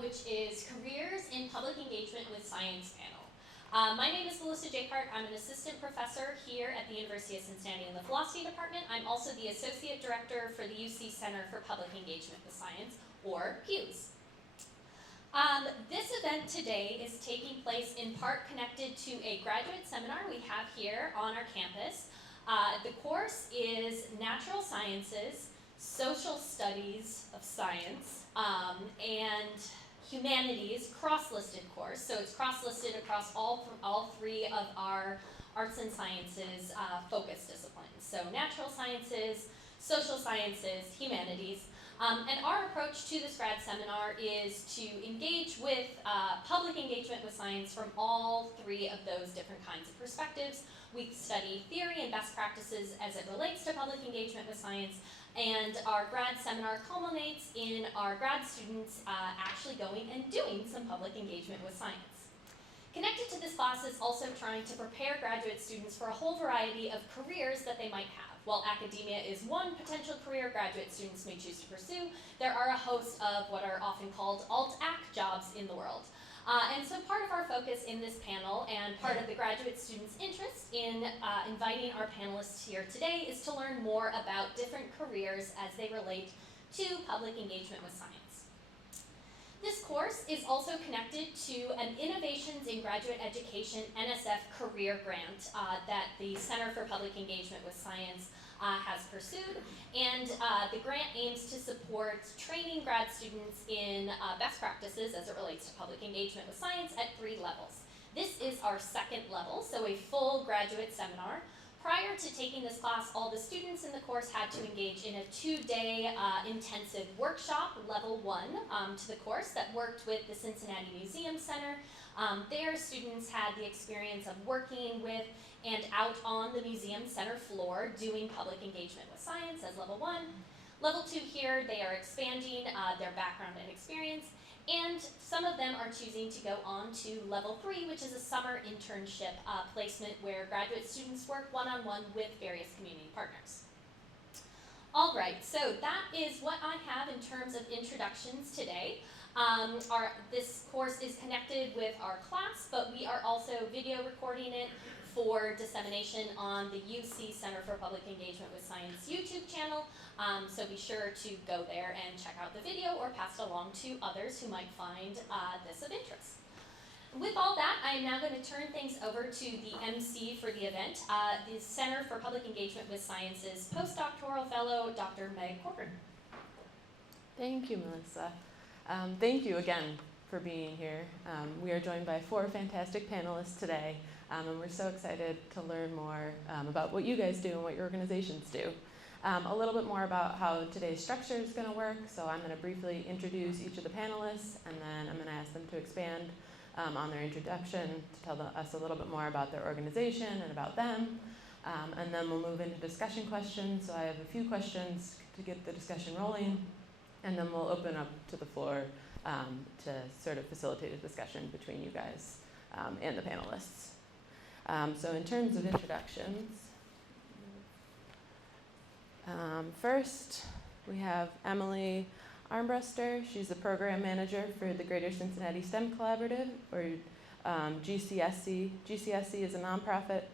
which is Careers in Public Engagement with Science panel. My name is Melissa Jakehart. I'm an assistant professor here at the University of Cincinnati in the Philosophy Department. I'm also the Associate Director for the UC Center for Public Engagement with Science, or PUSE. This event today is taking place in part connected to a graduate seminar we have here on our campus. The course is Natural Sciences, Social Studies of Science, and Humanities cross-listed course. So it's cross-listed across all three of our arts and sciences focus disciplines. So natural sciences, social sciences, humanities. And our approach to this grad seminar is to engage with public engagement with science from all three of those different kinds of perspectives. We study theory and best practices as it relates to public engagement with science, and our grad seminar culminates in our grad students actually going and doing some public engagement with science. Connected to this class is also trying to prepare graduate students for a whole variety of careers that they might have. While academia is one potential career graduate students may choose to pursue, there are a host of what are often called alt-ac jobs in the world. And so part of our focus in this panel and part of the graduate students' interest in inviting our panelists here today is to learn more about different careers as they relate to public engagement with science. This course is also connected to an Innovations in Graduate Education NSF career grant that the Center for Public Engagement with Science has pursued, and the grant aims to support training grad students in best practices as it relates to public engagement with science at 3 levels. This is our 2nd level, so a full graduate seminar. Prior to taking this class, all the students in the course had to engage in a 2-day intensive workshop, level 1, to the course that worked with the Cincinnati Museum Center. Their students had the experience of working with and out on the museum center floor doing public engagement with science as level 1. Level 2 here, they are expanding their background and experience, and some of them are choosing to go on to level 3, which is a summer internship placement where graduate students work one-on-one with various community partners. All right, so that is what I have in terms of introductions today. This course is connected with our class, but we are also video recording it for dissemination on the UC Center for Public Engagement with Science YouTube channel. So be sure to go there and check out the video or pass it along to others who might find this of interest. With all that, I am now going to turn things over to the MC for the event, the Center for Public Engagement with Science's postdoctoral fellow, Dr. Meg Corcoran. Thank you, Melissa. Thank you again for being here. We are joined by 4 fantastic panelists today, and we're so excited to learn more about what you guys do and what your organizations do. A little bit more about how today's structure is going to work. So I'm going to briefly introduce each of the panelists, and then I'm going to ask them to expand on their introduction to tell us a little bit more about their organization and about them. And then we'll move into discussion questions. So I have a few questions to get the discussion rolling, and then we'll open up to the floor to sort of facilitate a discussion between you guys and the panelists. So in terms of introductions, first we have Emilee Armbruster. She's the program manager for the Greater Cincinnati STEM Collaborative, or GCSC. GCSC is a nonprofit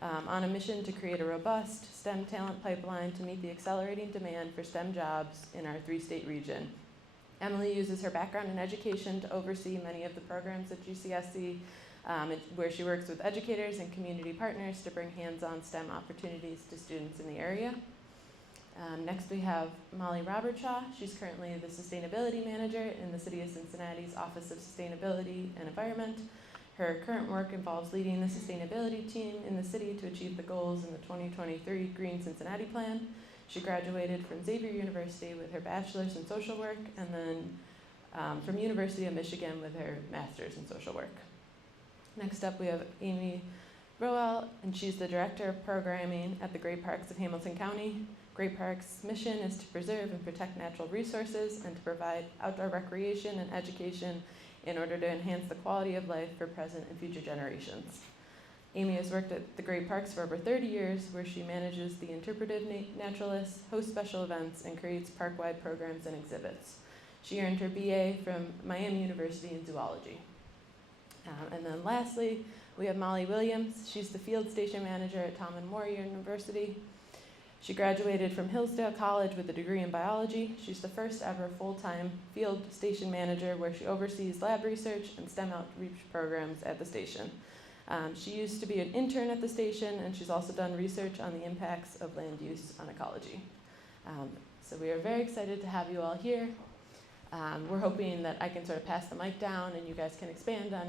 on a mission to create a robust STEM talent pipeline to meet the accelerating demand for STEM jobs in our 3-state region. Emilee uses her background in education to oversee many of the programs at GCSC, where she works with educators and community partners to bring hands-on STEM opportunities to students in the area. Next we have Molly Robertshaw. She's currently the Sustainability Manager in the City of Cincinnati's Office of Sustainability and Environment. Her current work involves leading the sustainability team in the city to achieve the goals in the 2023 Green Cincinnati Plan. She graduated from Xavier University with her bachelor's in social work, and then from University of Michigan with her master's in social work. Next up we have Amy Roell, and she's the Director of Programming at the Great Parks of Hamilton County. Great Parks' mission is to preserve and protect natural resources and to provide outdoor recreation and education in order to enhance the quality of life for present and future generations. Amy has worked at the Great Parks for over 30 years, where she manages the interpretive naturalists, hosts special events, and creates park-wide programs and exhibits. She earned her BA from Miami University in zoology. And then lastly, we have Molly Williams. She's the field station manager at Tom and More University. She graduated from Hillsdale College with a degree in biology. She's the first ever full-time field station manager where she oversees lab research and STEM outreach programs at the station. She used to be an intern at the station, and she's also done research on the impacts of land use on ecology. So we are very excited to have you all here. We're hoping that I can sort of pass the mic down and you guys can expand on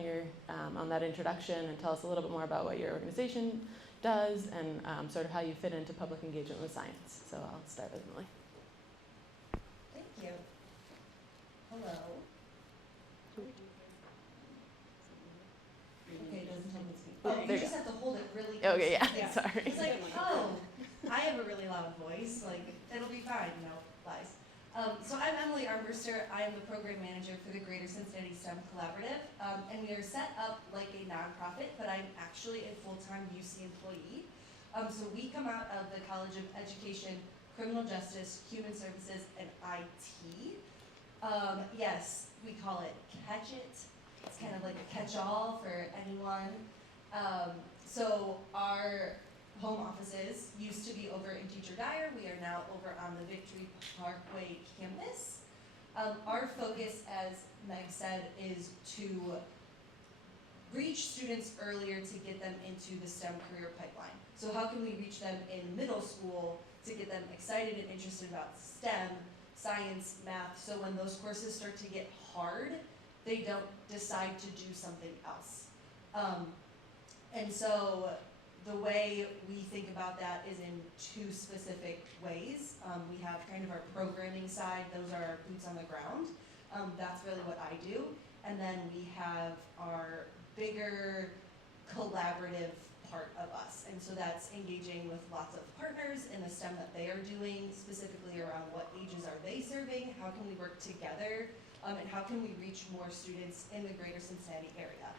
on that introduction and tell us a little bit more about what your organization does and sort of how you fit into public engagement with science. So I'll start with Emily. Thank you. Hello. Okay, it doesn't tell me to speak. Oh, Oh, there you you just go. have to hold it really close. Okay, yeah. Sorry. It's like, oh, I have a really loud voice. Like, it'll be fine. No, lies. So I'm Emilee Armbruster. I am the program manager for the Greater Cincinnati STEM Collaborative. And we are set up like a nonprofit, but I'm actually a full-time UC employee. So we come out of the College of Education, Criminal Justice, Human Services, and IT. Yes, we call it Catch It. It's kind of like a catch-all for anyone. So our home offices used to be over in Teacher Dyer. We are now over on the Victory Parkway campus. Our focus, as Meg said, is to reach students earlier to get them into the STEM career pipeline. So how can we reach them in middle school to get them excited and interested about STEM, science, math, so when those courses start to get hard, they don't decide to do something else. And so the way we think about that is in two specific ways. We have kind of our programming side, those are our boots on the ground. That's really what I do. And then we have our bigger collaborative part of us. And so that's engaging with lots of partners in the STEM that they are doing, specifically around what ages are they serving, how can we work together, and how can we reach more students in the Greater Cincinnati area.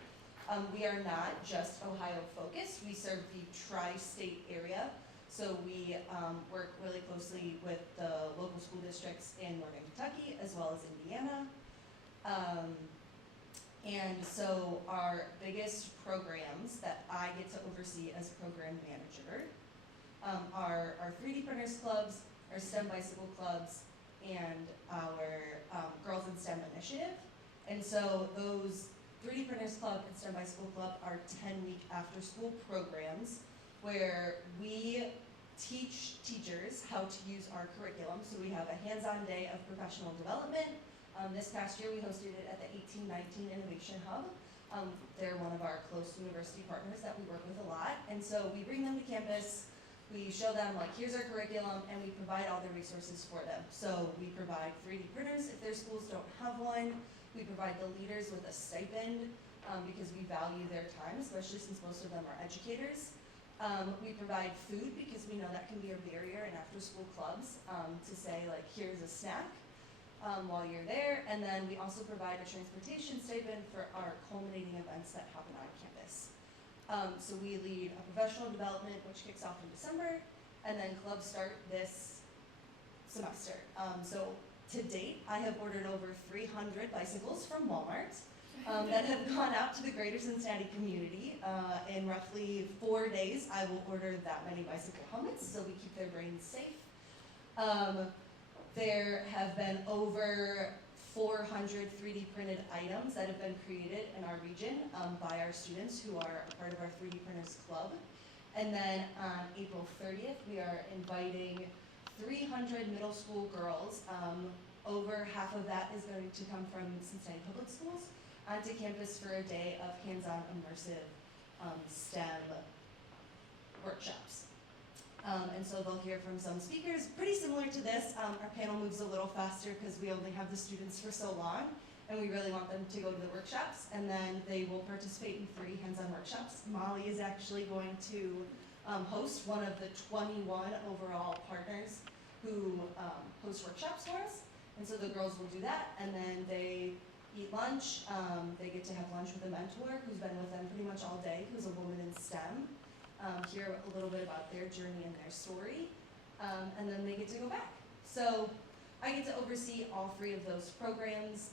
We are not just Ohio focused, we serve the tri-state area. So we work really closely with the local school districts in Northern Kentucky as well as Indiana. And so our biggest programs that I get to oversee as program manager are our 3D printers clubs, our STEM bicycle clubs, and our Girls in STEM initiative. And so those 3D Printers Club and STEM Bicycle Club are 10-week after-school programs where we teach teachers how to use our curriculum. So we have a hands-on day of professional development. This past year we hosted it at the 1819 Innovation Hub. They're one of our close university partners that we work with a lot. And so we bring them to campus, we show them like, here's our curriculum, and we provide all the resources for them. So we provide 3D printers if their schools don't have one. We provide the leaders with a stipend because we value their time, especially since most of them are educators. We provide food because we know that can be a barrier in after-school clubs to say like, here's a snack while you're there. And then we also provide a transportation stipend for our culminating events that happen on campus. So we lead a professional development, which kicks off in December, and then clubs start this semester. So to date, I have ordered over 300 bicycles from Walmart that have gone out to the Greater Cincinnati community. In roughly 4 days, I will order that many bicycle helmets so we keep their brains safe. There have been over 400 3D printed items that have been created in our region by our students who are a part of our 3D Printers Club. And then on April 30th, we are inviting 300 middle school girls. Over half of that is going to come from Cincinnati Public Schools onto campus for a day of hands-on immersive STEM workshops. And so they'll hear from some speakers pretty similar to this. Our panel moves a little faster because we only have the students for so long, and we really want them to go to the workshops, and then they will participate in 3 hands-on workshops. Molly is actually going to host one of the 21 overall partners who host workshops for us. And so the girls will do that, and then they eat lunch. They get to have lunch with a mentor who's been with them pretty much all day, who's a woman in STEM. Hear a little bit about their journey and their story, and then they get to go back. So I get to oversee all 3 of those programs.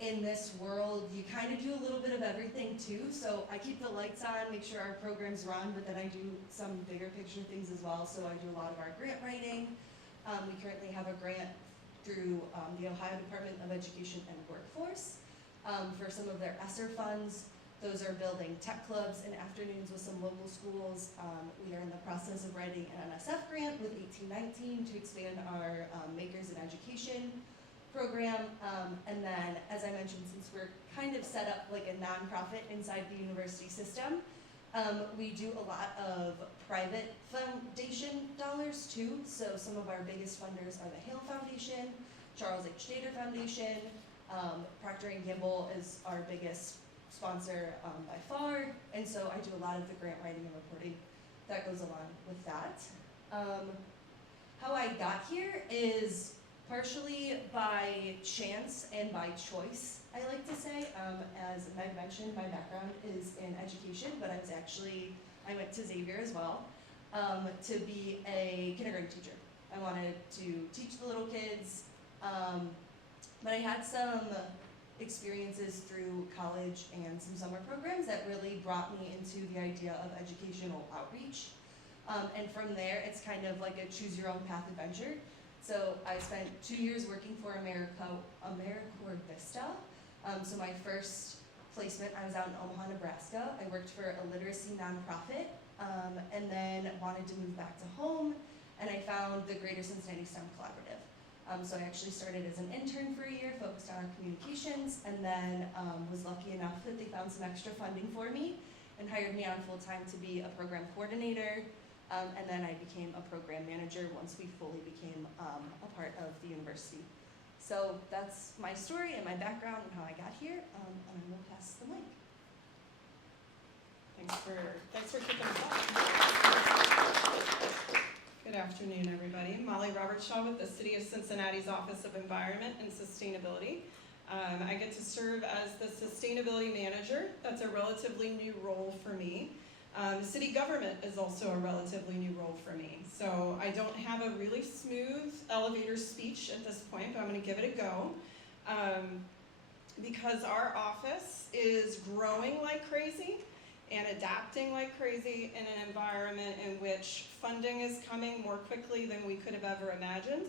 In this world, you kind of do a little bit of everything too. So I keep the lights on, make sure our programs run, but then I do some bigger picture things as well. So I do a lot of our grant writing. We currently have a grant through the Ohio Department of Education and Workforce for some of their ESSER funds. Those are building tech clubs and afternoons with some local schools. We are in the process of writing an NSF grant with 1819 to expand our Makers in Education program. And then, as I mentioned, since we're kind of set up like a nonprofit inside the university system, we do a lot of private foundation dollars too. So some of our biggest funders are the Hale Foundation, Charles H. Dater Foundation, Procter & Gamble is our biggest sponsor by far, and so I do a lot of the grant writing and reporting that goes along with that. How I got here is partially by chance and by choice, I like to say. As Meg mentioned, my background is in education, but I went to Xavier as well to be a kindergarten teacher. I wanted to teach the little kids, but I had some experiences through college and some summer programs that really brought me into the idea of educational outreach. And from there, it's kind of like a choose your own path adventure. So I spent 2 years working for AmeriCorps Vista. So my first placement, I was out in Omaha, Nebraska. I worked for a literacy nonprofit, and then wanted to move back to home, and I found the Greater Cincinnati STEM Collaborative. So I actually started as an intern for a year, focused on our communications, and then was lucky enough that they found some extra funding for me and hired me on full-time to be a program coordinator, and then I became a program manager once we fully became a part of the university. So that's my story and my background and how I got here, and I will pass the mic. Thanks for kicking us off. Good afternoon, everybody. Molly Robertshaw with the City of Cincinnati's Office of Environment and Sustainability. I get to serve as the Sustainability Manager. That's a relatively new role for me. City government is also a relatively new role for me. So I don't have a really smooth elevator speech at this point, but I'm going to give it a go. Because our office is growing like crazy and adapting like crazy in an environment in which funding is coming more quickly than we could have ever imagined.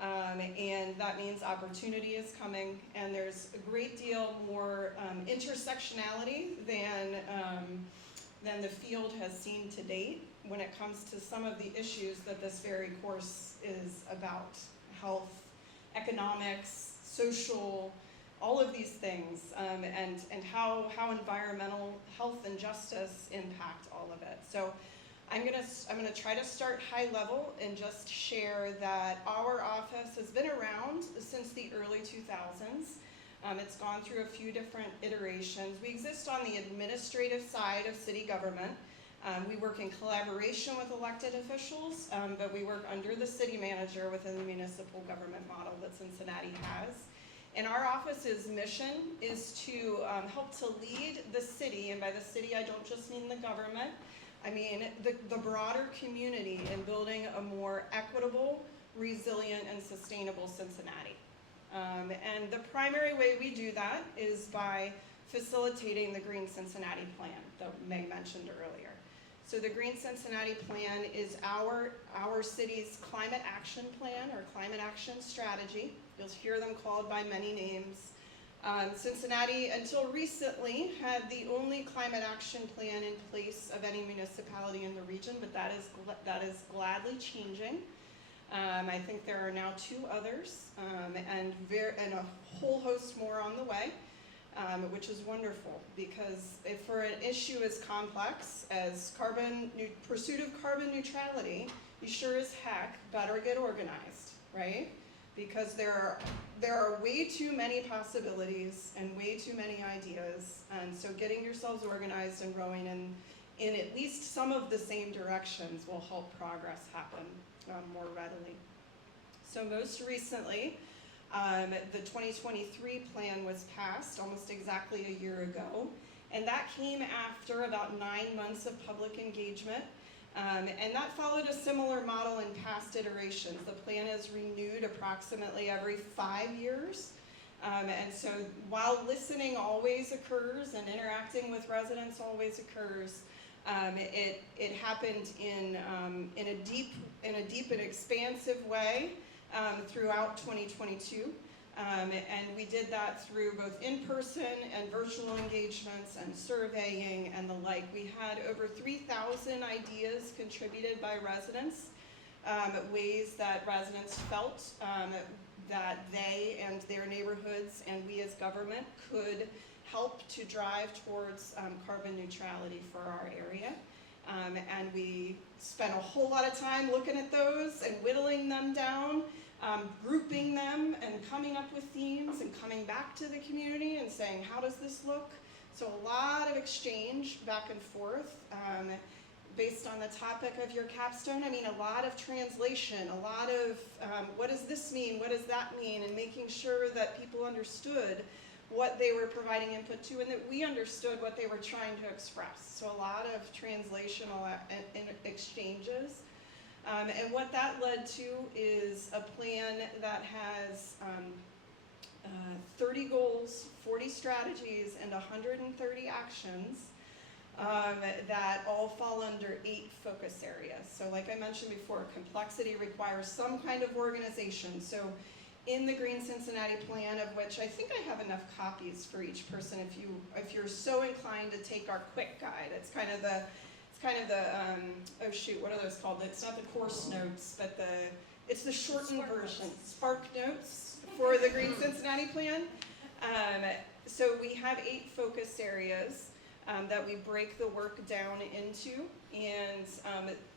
And that means opportunity is coming, and there's a great deal more intersectionality than the field has seen to date when it comes to some of the issues that this very course is about: health, economics, social, all of these things, and how environmental health and justice impact all of it. So I'm gonna try to start high level and just share that our office has been around since the early 2000s. It's gone through a few different iterations. We exist on the administrative side of city government. We work in collaboration with elected officials, but we work under the city manager within the municipal government model that Cincinnati has. And our office's mission is to help to lead the city, and by the city I don't just mean the government, I mean the broader community in building a more equitable, resilient, and sustainable Cincinnati. And the primary way we do that is by facilitating the Green Cincinnati Plan that Meg mentioned earlier. So the Green Cincinnati Plan is our city's climate action plan or climate action strategy. You'll hear them called by many names. Cincinnati, until recently, had the only climate action plan in place of any municipality in the region, but that is gladly changing. I think there are now 2 others, and a whole host more on the way, which is wonderful, because for an issue as complex as pursuit of carbon neutrality, you sure as heck better get organized, right? Because there are way too many possibilities and way too many ideas, and so getting yourselves organized and rowing in at least some of the same directions will help progress happen more readily. So most recently, the 2023 plan was passed almost exactly a year ago, and that came after about 9 months of public engagement And that followed a similar model in past iterations. The plan is renewed approximately every 5 years. And so while listening always occurs and interacting with residents always occurs, it happened in a deep and expansive way throughout 2022. And we did that through both in-person and virtual engagements and surveying and the like. We had over 3,000 ideas contributed by residents, ways that residents felt that they and their neighborhoods and we as government could help to drive towards carbon neutrality for our area. And we spent a whole lot of time looking at those and whittling them down, grouping them and coming up with themes and coming back to the community and saying, how does this look? So a lot of exchange back and forth based on the topic of your capstone. I mean, a lot of translation, a lot of what does this mean, what does that mean, and making sure that people understood what they were providing input to and that we understood what they were trying to express. So a lot of translational exchanges. And what that led to is a plan that has 30 goals, 40 strategies, and 130 actions that all fall under 8 focus areas. So like I mentioned before, complexity requires some kind of organization. So in the Green Cincinnati plan, of which I think I have enough copies for each person if you're so inclined to take our quick guide. It's kind of the oh shoot, what are those called? It's not the course notes, but it's the shortened version. Spark notes for the Green Cincinnati plan. So we have 8 focus areas that we break the work down into, and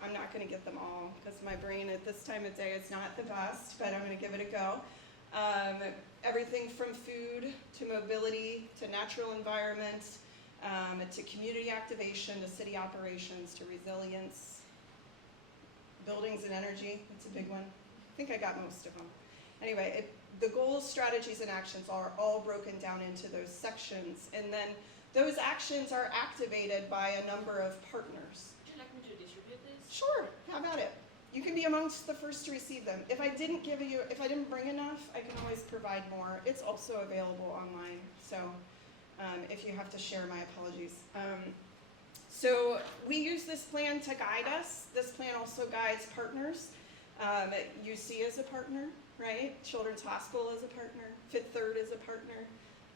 I'm not going to get them all because my brain at this time of day is not the best, but I'm going to give it a go. Everything from food to mobility to natural environment, to community activation, to city operations, to resilience, buildings and energy, that's a big one. I think I got most of them. Anyway, the goals, strategies, and actions are all broken down into those sections, and then those actions are activated by a number of partners. Would you like me to distribute this? Sure, how about it? You can be amongst the first to receive them. If I didn't bring enough, I can always provide more. It's also available online, so if you have to share, my apologies. So we use this plan to guide us. This plan also guides partners. UC is a partner, right? Children's Hospital is a partner. Fifth Third is a partner.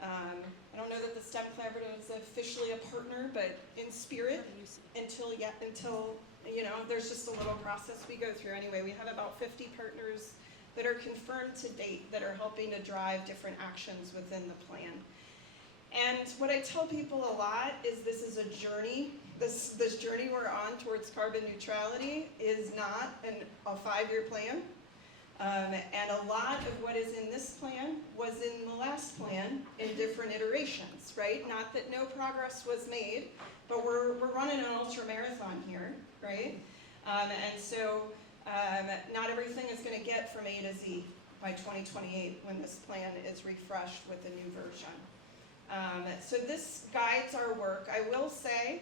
I don't know that the STEM Collaborative is officially a partner, but in spirit, until you know, there's just a little process we go through. Anyway, we have about 50 partners that are confirmed to date that are helping to drive different actions within the plan. And what I tell people a lot is this is a journey. This journey we're on towards carbon neutrality is not a 5-year plan. And a lot of what is in this plan was in the last plan in different iterations, right? Not that no progress was made, but we're running an ultra marathon here, right? And so not everything is going to get from A to Z by 2028 when this plan is refreshed with a new version. So this guides our work. I will say,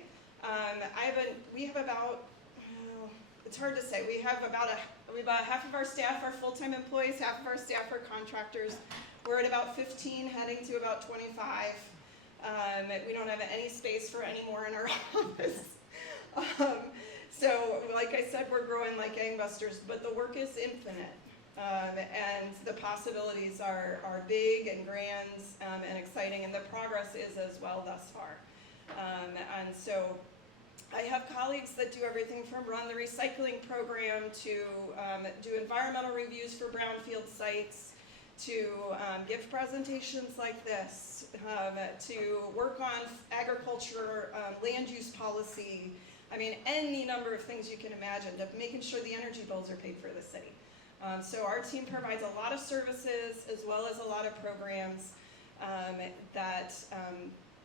we have about, it's hard to say, we have about half of our staff are full-time employees, half of our staff are contractors. We're at about 15, heading to about 25. We don't have any space for any more in our office. So like I said, we're growing like gangbusters, but the work is infinite. And the possibilities are big and grand and exciting, and the progress is as well thus far. And so I have colleagues that do everything from run the recycling program to do environmental reviews for brownfield sites, to give presentations like this, to work on agriculture, land use policy. I mean, any number of things you can imagine, to making sure the energy bills are paid for the city. So our team provides a lot of services as well as a lot of programs that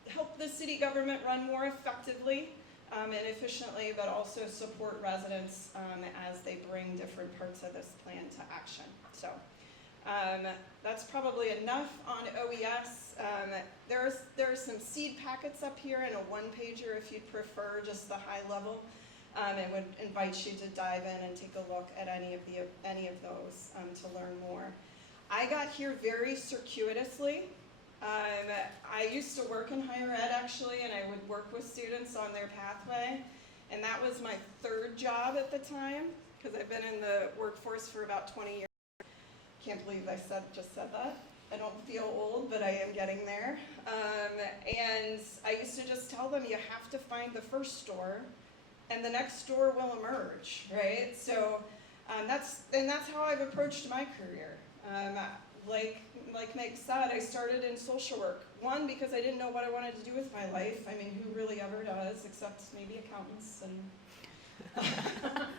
help the city government run more effectively and efficiently, but also support residents as they bring different parts of this plan to action. So that's probably enough on OES. There are some seed packets up here and a one-pager if you'd prefer just the high level. and would invite you to dive in and take a look at any of those to learn more. I got here very circuitously. I used to work in higher ed actually, and I would work with students on their pathway, and that was my third job at the time, because I've been in the workforce for about 20 years. Can't believe I just said that. I don't feel old, but I am getting there. And I used to just tell them, you have to find the first store, and the next store will emerge, right? So that's how I've approached my career. Like Meg said, I started in social work. One, because I didn't know what I wanted to do with my life. I mean, who really ever does, except maybe accountants and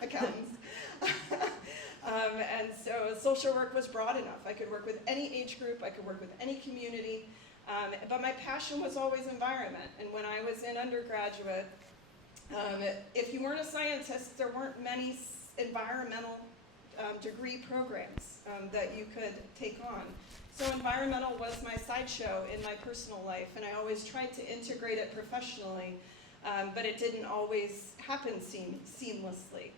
accountants. And so social work was broad enough. I could work with any age group, I could work with any community, but my passion was always environment. And when I was in undergraduate, if you weren't a scientist, there weren't many environmental degree programs that you could take on. So environmental was my sideshow in my personal life, and I always tried to integrate it professionally, but it didn't always happen seamlessly.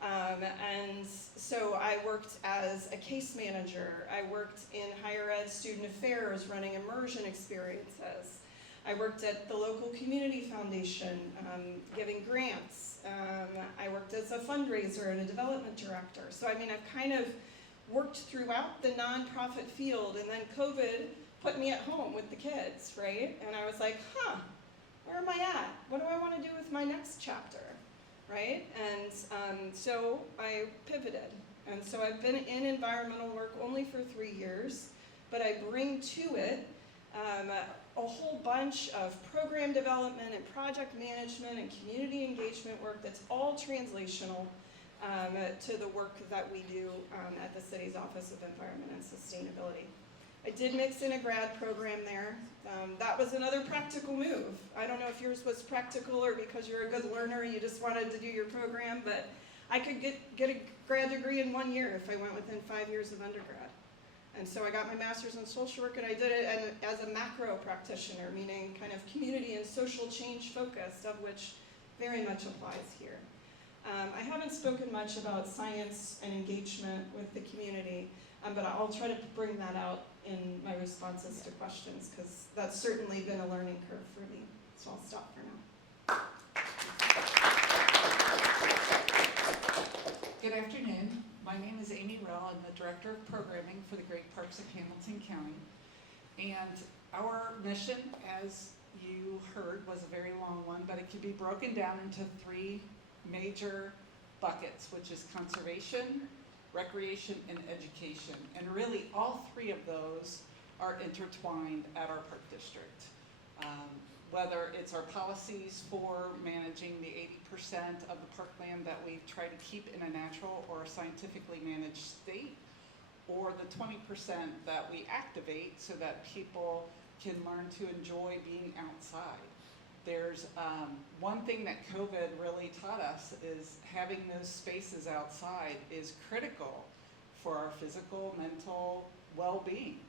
And so I worked as a case manager. I worked in higher ed student affairs, running immersion experiences. I worked at the local community foundation, giving grants. I worked as a fundraiser and a development director. So I mean, I've kind of worked throughout the nonprofit field, and then COVID put me at home with the kids, right? And I was like, where am I at? What do I want to do with my next chapter, right? And so I pivoted. And so I've been in environmental work only for 3 years, but I bring to it a whole bunch of program development and project management and community engagement work that's all translational to the work that we do at the city's Office of Environment and Sustainability. I did mix in a grad program there. That was another practical move. I don't know if yours was practical or because you're a good learner, you just wanted to do your program, but I could get a grad degree in 1 year if I went within 5 years of undergrad. And so I got my master's in social work, and I did it as a macro practitioner, meaning kind of community and social change focused, of which very much applies here. I haven't spoken much about science and engagement with the community, but I'll try to bring that out in my responses to questions, because that's certainly been a learning curve for me. So I'll stop for now. Good afternoon. My name is Amy Roell. I'm the Director of Programming for the Great Parks of Hamilton County. And our mission, as you heard, was a very long one, but it can be broken down into 3 major buckets, which is conservation, recreation, and education. And really all 3 of those are intertwined at our park district. Whether it's our policies for managing the 80% of the parkland that we try to keep in a natural or a scientifically managed state, or the 20% that we activate so that people can learn to enjoy being outside. There's one thing that COVID really taught us is having those spaces outside is critical for our physical, mental well-being.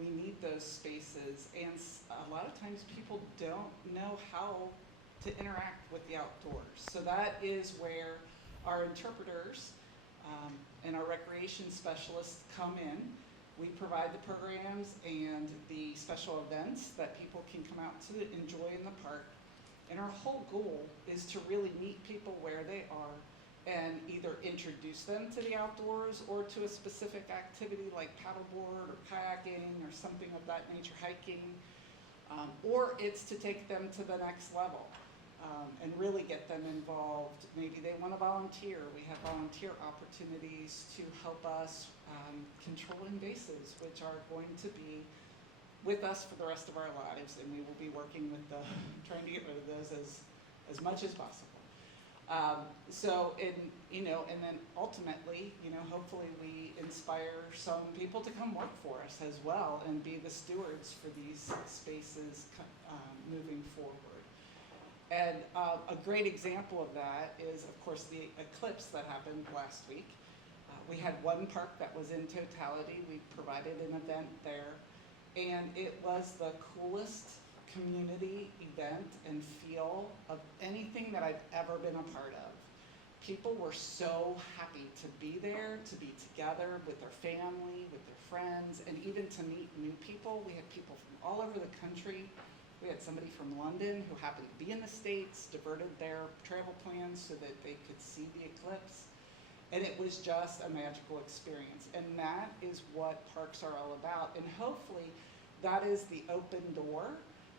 We need those spaces, and a lot of times people don't know how to interact with the outdoors. So that is where our interpreters and our recreation specialists come in. We provide the programs and the special events that people can come out to enjoy in the park. And our whole goal is to really meet people where they are and either introduce them to the outdoors or to a specific activity like paddleboard or kayaking or something of that nature, hiking, or it's to take them to the next level and really get them involved. Maybe they want to volunteer. We have volunteer opportunities to help us control invasives, which are going to be with us for the rest of our lives, and we will be working with trying to get rid of those as much as possible. And then ultimately, hopefully we inspire some people to come work for us as well and be the stewards for these spaces moving forward. And a great example of that is, of course, the eclipse that happened last week. We had one park that was in totality. We provided an event there, and it was the coolest community event and feel of anything that I've ever been a part of. people were so happy to be there, to be together with their family, with their friends, and even to meet new people. We had people from all over the country. We had somebody from London who happened to be in the States, diverted their travel plans so that they could see the eclipse. And it was just a magical experience. And that is what parks are all about. And hopefully that is the open door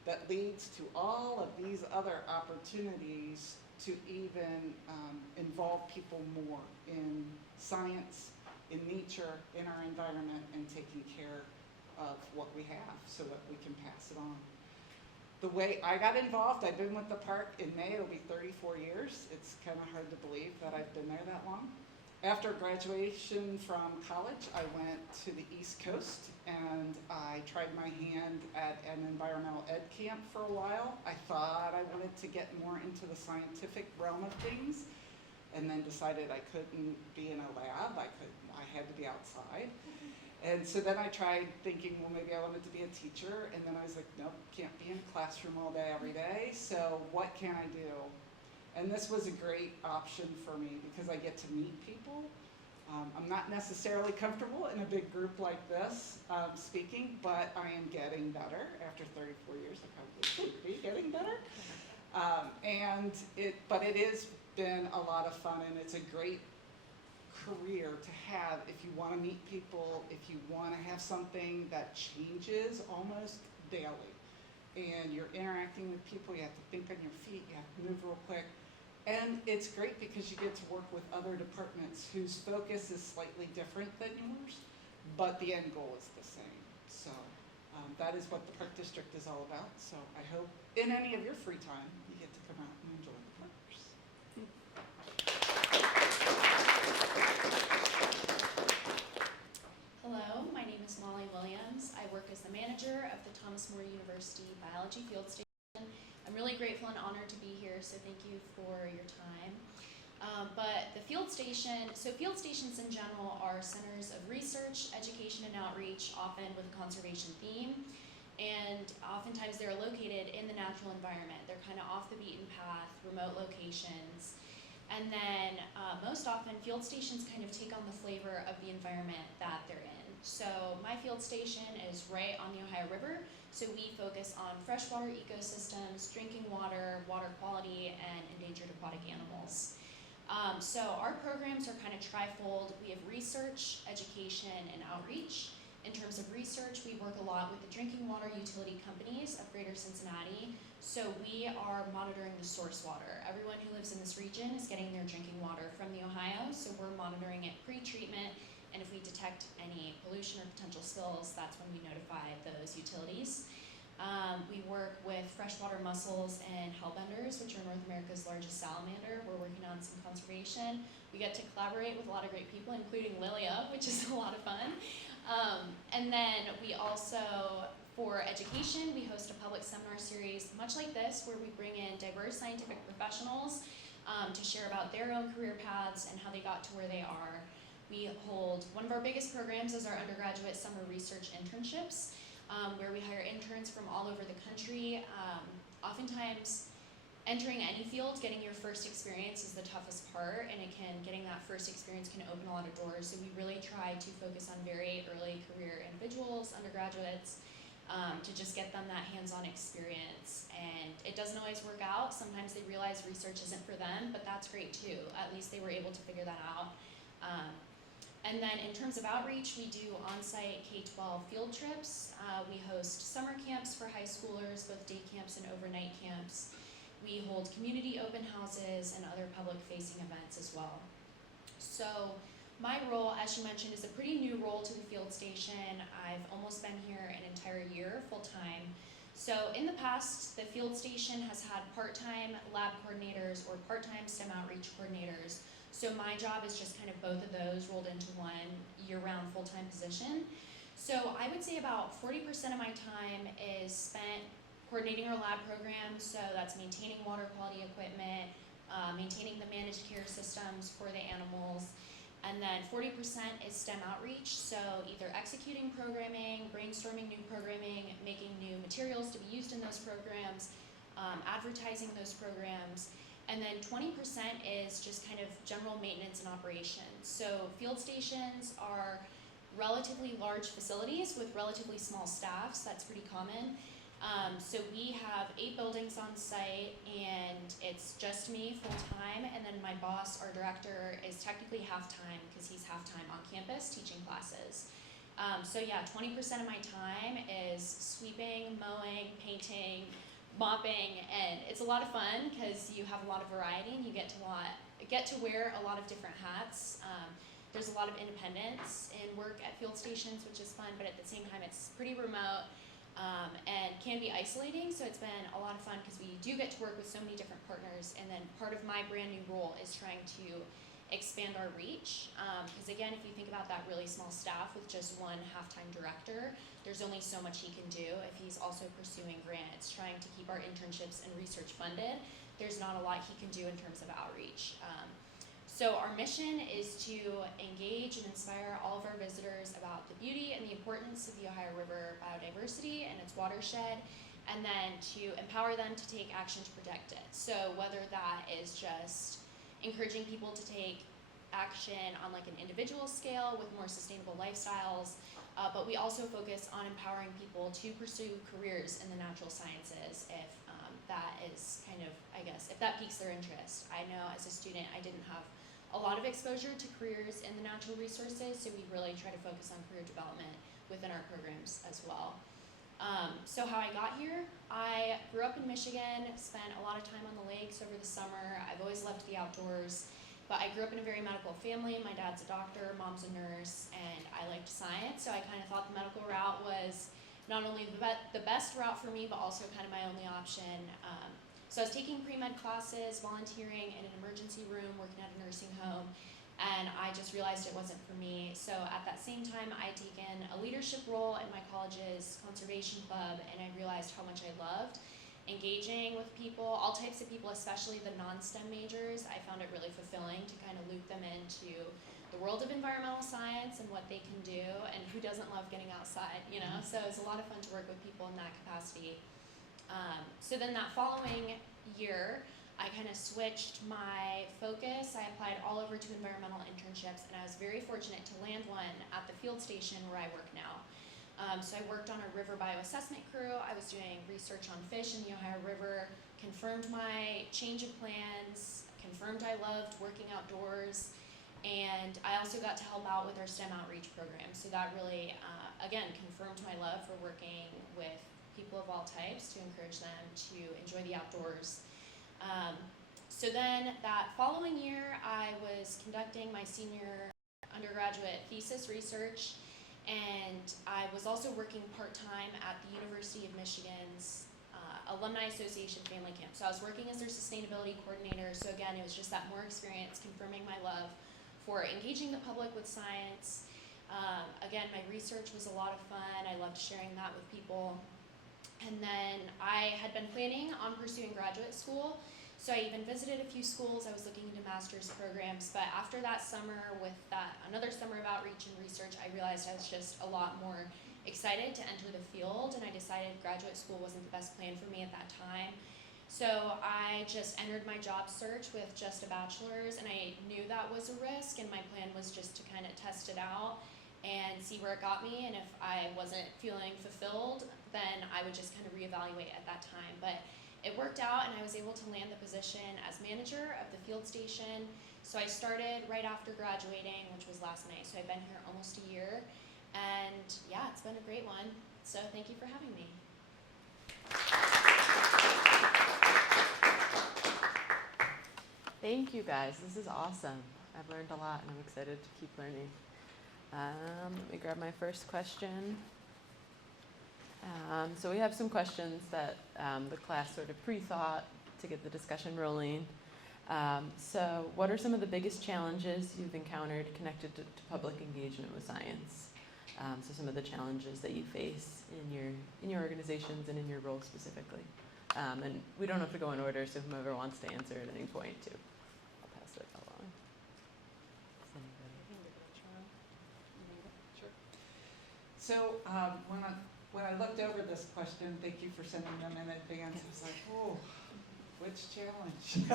that leads to all of these other opportunities to even involve people more in science, in nature, in our environment, and taking care of what we have so that we can pass it on. The way I got involved, I've been with the park in May, it'll be 34 years. It's kind of hard to believe that I've been there that long. After graduation from college, I went to the East Coast and I tried my hand at an environmental ed camp for a while. I thought I wanted to get more into the scientific realm of things, and then decided I couldn't be in a lab. I had to be outside. And so then I tried thinking, well, maybe I wanted to be a teacher, and then I was like, nope, can't be in a classroom all day, every day, so what can I do? And this was a great option for me because I get to meet people. I'm not necessarily comfortable in a big group like this speaking, but I am getting better. After 34 years, I probably should be getting better. But it has been a lot of fun, and it's a great career to have if you want to meet people, if you want to have something that changes almost daily. And you're interacting with people, you have to think on your feet, you have to move real quick. And it's great because you get to work with other departments whose focus is slightly different than yours, but the end goal is the same. So that is what the Park District is all about. So I hope in any of your free time, you get to come out and enjoy the parks. Hello, my name is Molly Williams. I work as the manager of the Thomas More University Biology Field Station. I'm really grateful and honored to be here, so thank you for your time. But the field stations in general are centers of research, education, and outreach, often with a conservation theme. And oftentimes they're located in the natural environment. They're kind of off the beaten path, remote locations. And then most often field stations kind of take on the flavor of the environment that they're in. So my field station is right on the Ohio River. So we focus on freshwater ecosystems, drinking water, water quality, and endangered aquatic animals. So our programs are kind of trifold. We have research, education, and outreach. In terms of research, we work a lot with the drinking water utility companies of Greater Cincinnati. So we are monitoring the source water. Everyone who lives in this region is getting their drinking water from the Ohio, so we're monitoring it pre-treatment, and if we detect any pollution or potential spills, that's when we notify those utilities. We work with freshwater mussels and hellbenders, which are North America's largest salamander. We're working on some conservation. We get to collaborate with a lot of great people, including Lilia, which is a lot of fun. And then we also, for education, we host a public seminar series much like this, where we bring in diverse scientific professionals to share about their own career paths and how they got to where they are. We hold, one of our biggest programs is our undergraduate summer research internships, where we hire interns from all over the country. Oftentimes, entering any field, getting your first experience is the toughest part, and getting that first experience can open a lot of doors. So we really try to focus on very early career individuals, undergraduates, to just get them that hands-on experience. And it doesn't always work out. Sometimes they realize research isn't for them, but that's great too. At least they were able to figure that out. And then in terms of outreach, we do on-site K-12 field trips. We host summer camps for high schoolers, both day camps and overnight camps. We hold community open houses and other public-facing events as well. So my role, as you mentioned, is a pretty new role to the field station. I've almost been here an entire year full-time. So in the past, the field station has had part-time lab coordinators or part-time STEM outreach coordinators. So my job is just kind of both of those rolled into one year-round full-time position. So I would say about 40% of my time is spent coordinating our lab program. So that's maintaining water quality equipment, maintaining the managed care systems for the animals. And then 40% is STEM outreach, so either executing programming, brainstorming new programming, making new materials to be used in those programs, advertising those programs. And then 20% is just kind of general maintenance and operations. So field stations are relatively large facilities with relatively small staffs. That's pretty common. So we have 8 buildings on site, and it's just me full time, and then my boss, our director, is technically half-time because he's half-time on campus teaching classes. So yeah, 20% of my time is sweeping, mowing, painting, mopping, and it's a lot of fun because you have a lot of variety and you get to wear a lot of different hats. There's a lot of independence in work at field stations, which is fun, but at the same time it's pretty remote and can be isolating, so it's been a lot of fun because we do get to work with so many different partners, and then part of my brand new role is trying to expand our reach, because again, if you think about that really small staff with just one half-time director, there's only so much he can do. If he's also pursuing grants, trying to keep our internships and research funded, there's not a lot he can do in terms of outreach. So our mission is to engage and inspire all of our visitors about the beauty and the importance of the Ohio River biodiversity and its watershed, and then to empower them to take action to protect it. So whether that is just encouraging people to take action on like an individual scale with more sustainable lifestyles, but we also focus on empowering people to pursue careers in the natural sciences if that is kind of, I guess, if that piques their interest. I know as a student I didn't have a lot of exposure to careers in the natural resources, so we really try to focus on career development within our programs as well. So how I got here, I grew up in Michigan, spent a lot of time on the lakes over the summer. I've always loved the outdoors, but I grew up in a very medical family. My dad's a doctor, mom's a nurse, and I liked science, so I kind of thought the medical route was not only the best route for me, but also kind of my only option. So I was taking pre-med classes, volunteering in an emergency room, working at a nursing home, and I just realized it wasn't for me. So at that same time, I'd taken a leadership role in my college's conservation club, and I realized how much I loved engaging with people, all types of people, especially the non-STEM majors. I found it really fulfilling to kind of loop them into the world of environmental science and what they can do, and who doesn't love getting outside, you know? So it's a lot of fun to work with people in that capacity. So then that following year, I kind of switched my focus. I applied all over to environmental internships, and I was very fortunate to land one at the field station where I work now. So I worked on a river bioassessment crew. I was doing research on fish in the Ohio River, confirmed my change of plans, confirmed I loved working outdoors, and I also got to help out with our STEM outreach program. So that really, again, confirmed my love for working with people of all types to encourage them to enjoy the outdoors. So then that following year, I was conducting my senior undergraduate thesis research, and I was also working part-time at the University of Michigan's Alumni Association Family Camp. So I was working as their sustainability coordinator. So again, it was just that more experience confirming my love for engaging the public with science. Again, my research was a lot of fun. I loved sharing that with people. And then I had been planning on pursuing graduate school, so I even visited a few schools. I was looking into master's programs, but after that summer, with that another summer of outreach and research, I realized I was just a lot more excited to enter the field, and I decided graduate school wasn't the best plan for me at that time. So I just entered my job search with just a bachelor's, and I knew that was a risk, and my plan was just to kind of test it out and see where it got me, and if I wasn't feeling fulfilled, then I would just kind of reevaluate at that time. But it worked out, and I was able to land the position as manager of the field station. So I started right after graduating, which was last May. So I've been here almost a year, and yeah, it's been a great one. So thank you for having me. Thank you guys, this is awesome. I've learned a lot and I'm excited to keep learning. Let me grab my first question. So we have some questions that the class sort of pre-thought to get the discussion rolling. So what are some of the biggest challenges you've encountered connected to public engagement with science? So some of the challenges that you face in your organizations and in your role specifically. And we don't have to go in order, so whomever wants to answer at any point too. I'll pass it along. Does anybody? Sure. So when I looked over this question, thank you for sending them in advance. I was like, oh, which challenge?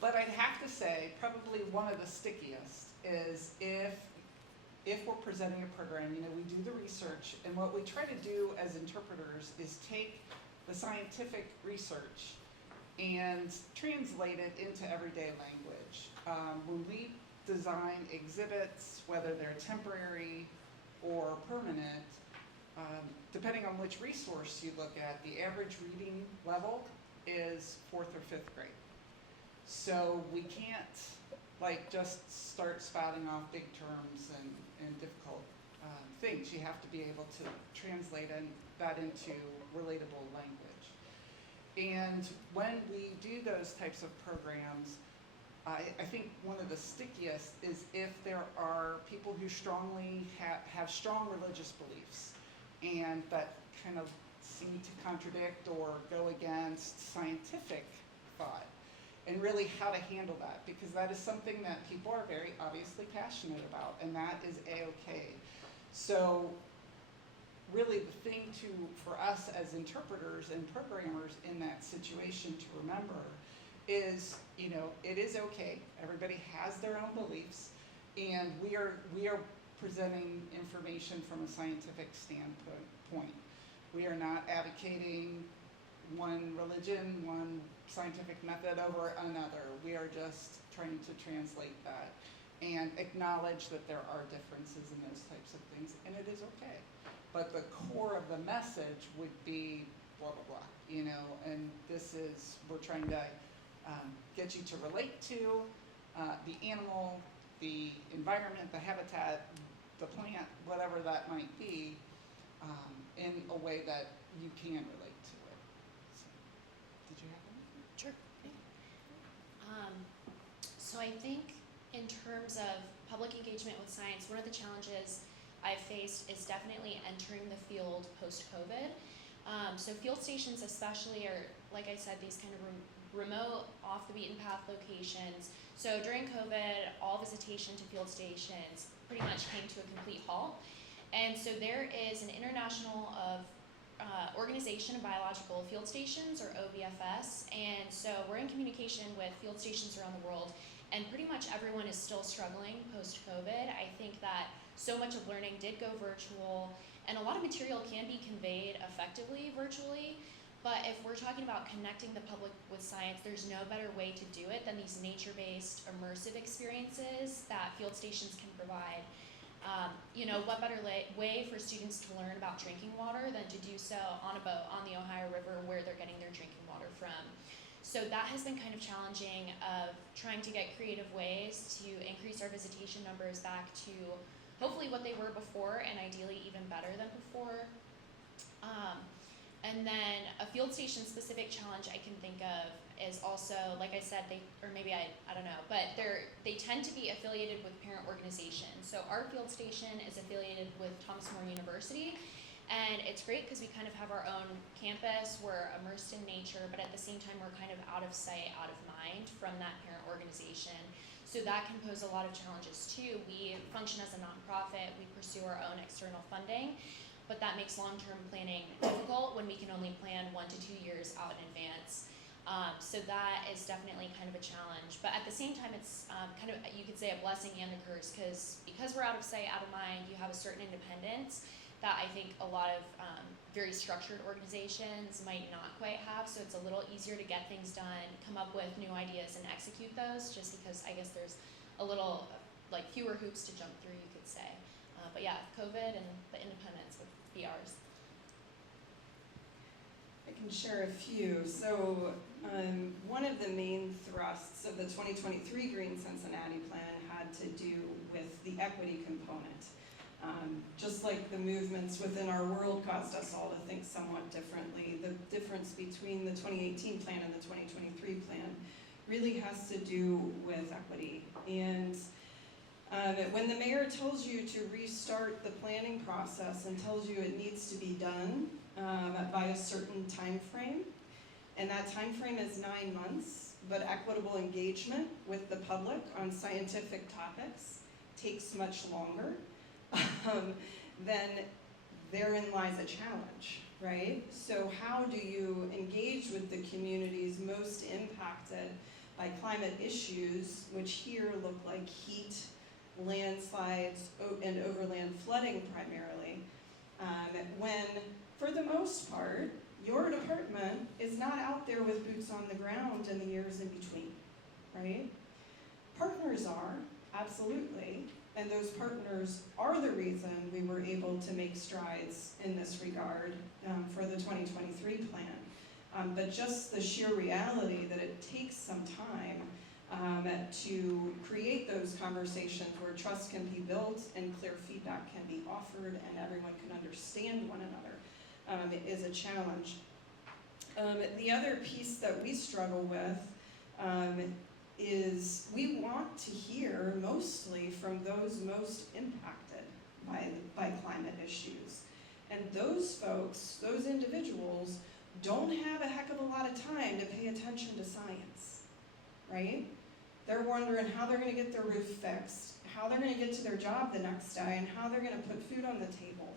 But I'd have to say, probably one of the stickiest is if we're presenting a program, you know, we do the research, and what we try to do as interpreters is take the scientific research and translate it into everyday language. When we design exhibits, whether they're temporary or permanent, depending on which resource you look at, the average reading level is 4th or 5th grade. So we can't like just start spouting off big terms and difficult things. You have to be able to translate that into relatable language. And when we do those types of programs, I think one of the stickiest is if there are people who strongly have strong religious beliefs and that kind of seem to contradict or go against scientific thought, and really how to handle that, because that is something that people are very obviously passionate about, and that is A-okay. So really the thing for us as interpreters and programmers in that situation to remember is, you know, it is okay. Everybody has their own beliefs, and we are presenting information from a scientific standpoint. We are not advocating one religion, one scientific method over another. We are just trying to translate that and acknowledge that there are differences in those types of things, and it is okay. But the core of the message would be blah, blah, blah, you know, and this is, we're trying to get you to relate to the animal, the environment, the habitat, the plant, whatever that might be, in a way that you can relate to it. So, did you have anything? Sure. So I think in terms of public engagement with science, one of the challenges I've faced is definitely entering the field post-COVID. So field stations especially are, like I said, these kind of remote, off the beaten path locations. So during COVID, all visitation to field stations pretty much came to a complete halt. And so there is an international organization of biological field stations, or OBFS, and so we're in communication with field stations around the world, and pretty much everyone is still struggling post-COVID. I think that so much of learning did go virtual, and a lot of material can be conveyed effectively virtually, but if we're talking about connecting the public with science, there's no better way to do it than these nature-based immersive experiences that field stations can provide. You know, what better way for students to learn about drinking water than to do so on a boat on the Ohio River where they're getting their drinking water from. So that has been kind of challenging, of trying to get creative ways to increase our visitation numbers back to hopefully what they were before, and ideally even better than before. And then a field station specific challenge I can think of is also, like I said, I don't know, but they tend to be affiliated with parent organizations. So our field station is affiliated with Thomas More University, and it's great because we kind of have our own campus, we're immersed in nature, but at the same time we're kind of out of sight, out of mind from that parent organization. So that can pose a lot of challenges too. We function as a nonprofit, we pursue our own external funding, but that makes long-term planning difficult when we can only plan 1 to 2 years out in advance. So that is definitely kind of a challenge. But at the same time, it's kind of, you could say, a blessing and a curse, because we're out of sight, out of mind, you have a certain independence that I think a lot of very structured organizations might not quite have. So it's a little easier to get things done, come up with new ideas and execute those, just because I guess there's a little, like, fewer hoops to jump through, you could say. But yeah, COVID and the independence with VRs. I can share a few. So one of the main thrusts of the 2023 Green Cincinnati plan had to do with the equity component. Just like the movements within our world caused us all to think somewhat differently, the difference between the 2018 plan and the 2023 plan really has to do with equity. And when the mayor tells you to restart the planning process and tells you it needs to be done by a certain time frame, and that time frame is 9 months, but equitable engagement with the public on scientific topics takes much longer, then therein lies a challenge, right? So how do you engage with the communities most impacted by climate issues, which here look like heat, landslides, and overland flooding primarily, when, for the most part, your department is not out there with boots on the ground in the years in between, right? Partners are, absolutely, and those partners are the reason we were able to make strides in this regard for the 2023 plan. But just the sheer reality that it takes some time to create those conversations where trust can be built and clear feedback can be offered and everyone can understand one another is a challenge. The other piece that we struggle with is we want to hear mostly from those most impacted by climate issues. And those folks, those individuals, don't have a heck of a lot of time to pay attention to science, right? They're wondering how they're going to get their roof fixed, how they're going to get to their job the next day, and how they're going to put food on the table.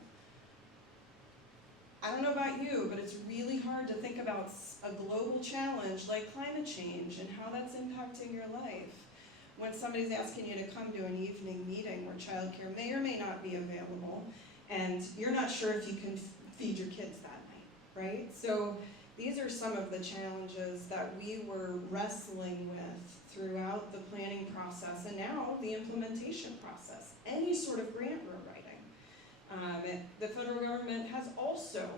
I don't know about you, but it's really hard to think about a global challenge like climate change and how that's impacting your life when somebody's asking you to come to an evening meeting where childcare may or may not be available and you're not sure if you can feed your kids that night, right? So these are some of the challenges that we were wrestling with throughout the planning process and now the implementation process, any sort of grant we're writing. The federal government has also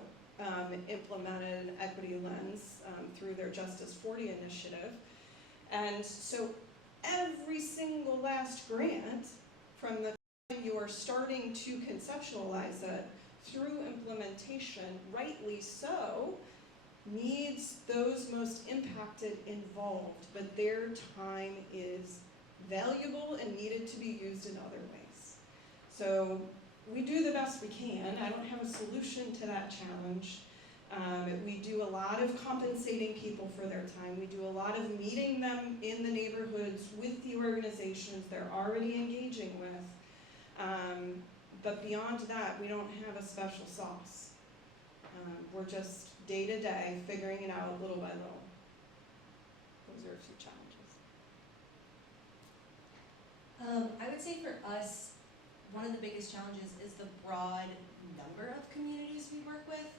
implemented an equity lens through their Justice 40 initiative. And so every single last grant from the time you are starting to conceptualize it through implementation, rightly so, needs those most impacted involved, but their time is valuable and needed to be used in other ways. So we do the best we can. I don't have a solution to that challenge. We do a lot of compensating people for their time. We do a lot of meeting them in the neighborhoods with the organizations they're already engaging with. But beyond that, we don't have a special sauce. We're just day to day figuring it out little by little. Those are a few challenges. I would say for us, one of the biggest challenges is the broad number of communities we work with.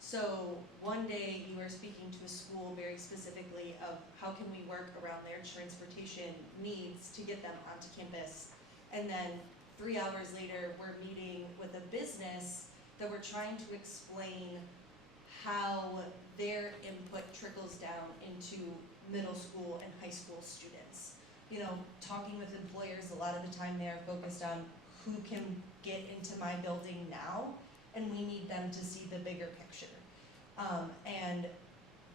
So one day you are speaking to a school very specifically of how can we work around their transportation needs to get them onto campus. And then 3 hours later, we're meeting with a business that we're trying to explain how their input trickles down into middle school and high school students. You know, talking with employers, a lot of the time they're focused on who can get into my building now, and we need them to see the bigger picture. And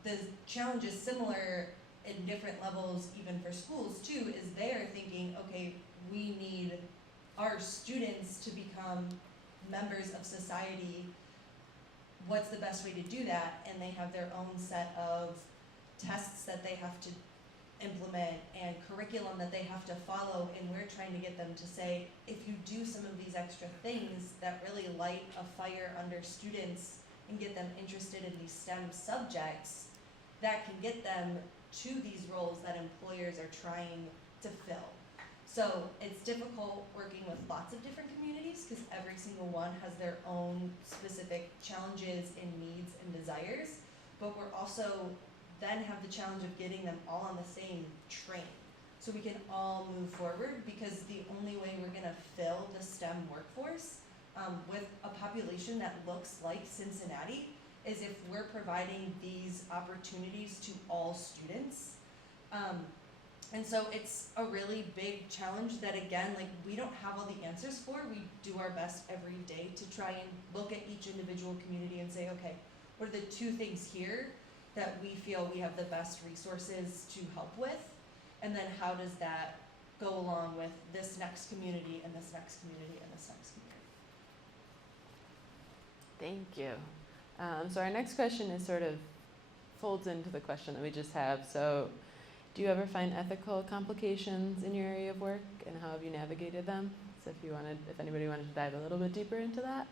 the challenge is similar in different levels, even for schools too, is they're thinking, okay, we need our students to become members of society. What's the best way to do that? And they have their own set of tests that they have to implement and curriculum that they have to follow, and we're trying to get them to say, if you do some of these extra things that really light a fire under students and get them interested in these STEM subjects, that can get them to these roles that employers are trying to fill. So it's difficult working with lots of different communities because every single one has their own specific challenges and needs and desires, but we're also then have the challenge of getting them all on the same train so we can all move forward, because the only way we're going to fill the STEM workforce with a population that looks like Cincinnati is if we're providing these opportunities to all students. And so it's a really big challenge that, again, like, we don't have all the answers for. We do our best every day to try and look at each individual community and say, okay, what are the 2 things here that we feel we have the best resources to help with, and then how does that go along with this next community and this next community and this next community. Thank you. So our next question is sort of folds into the question that we just have. So do you ever find ethical complications in your area of work, and how have you navigated them? So if anybody wanted to dive a little bit deeper into that.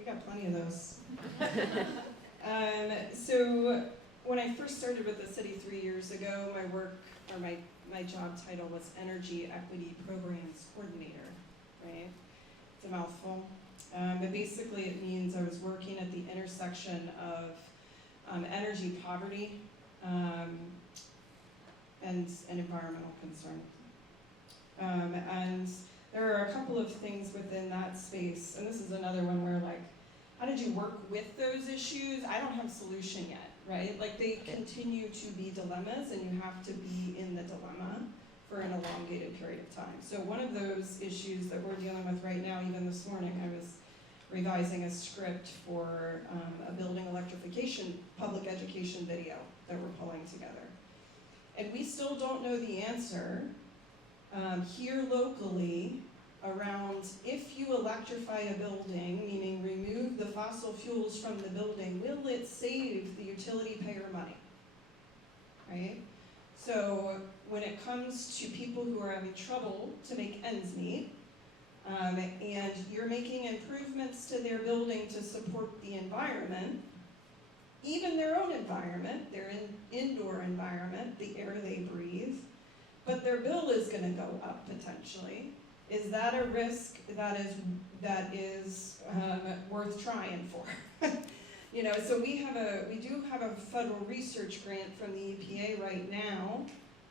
We got plenty of those. So when I first started with the city 3 years ago, my job title was Energy Equity Programs Coordinator, right? It's a mouthful. But basically it means I was working at the intersection of energy poverty and environmental concern. And there are a couple of things within that space, and this is another one where like, how did you work with those issues? I don't have a solution yet, right? Like they continue to be dilemmas and you have to be in the dilemma for an elongated period of time. So one of those issues that we're dealing with right now, even this morning, I was revising a script for a building electrification public education video that we're pulling together. And we still don't know the answer here locally around if you electrify a building, meaning remove the fossil fuels from the building, will it save the utility payer money, right? So when it comes to people who are having trouble to make ends meet, and you're making improvements to their building to support the environment, even their own environment, their indoor environment, the air they breathe, but their bill is going to go up potentially. Is that a risk that is worth trying for? You know, so we do have a federal research grant from the EPA right now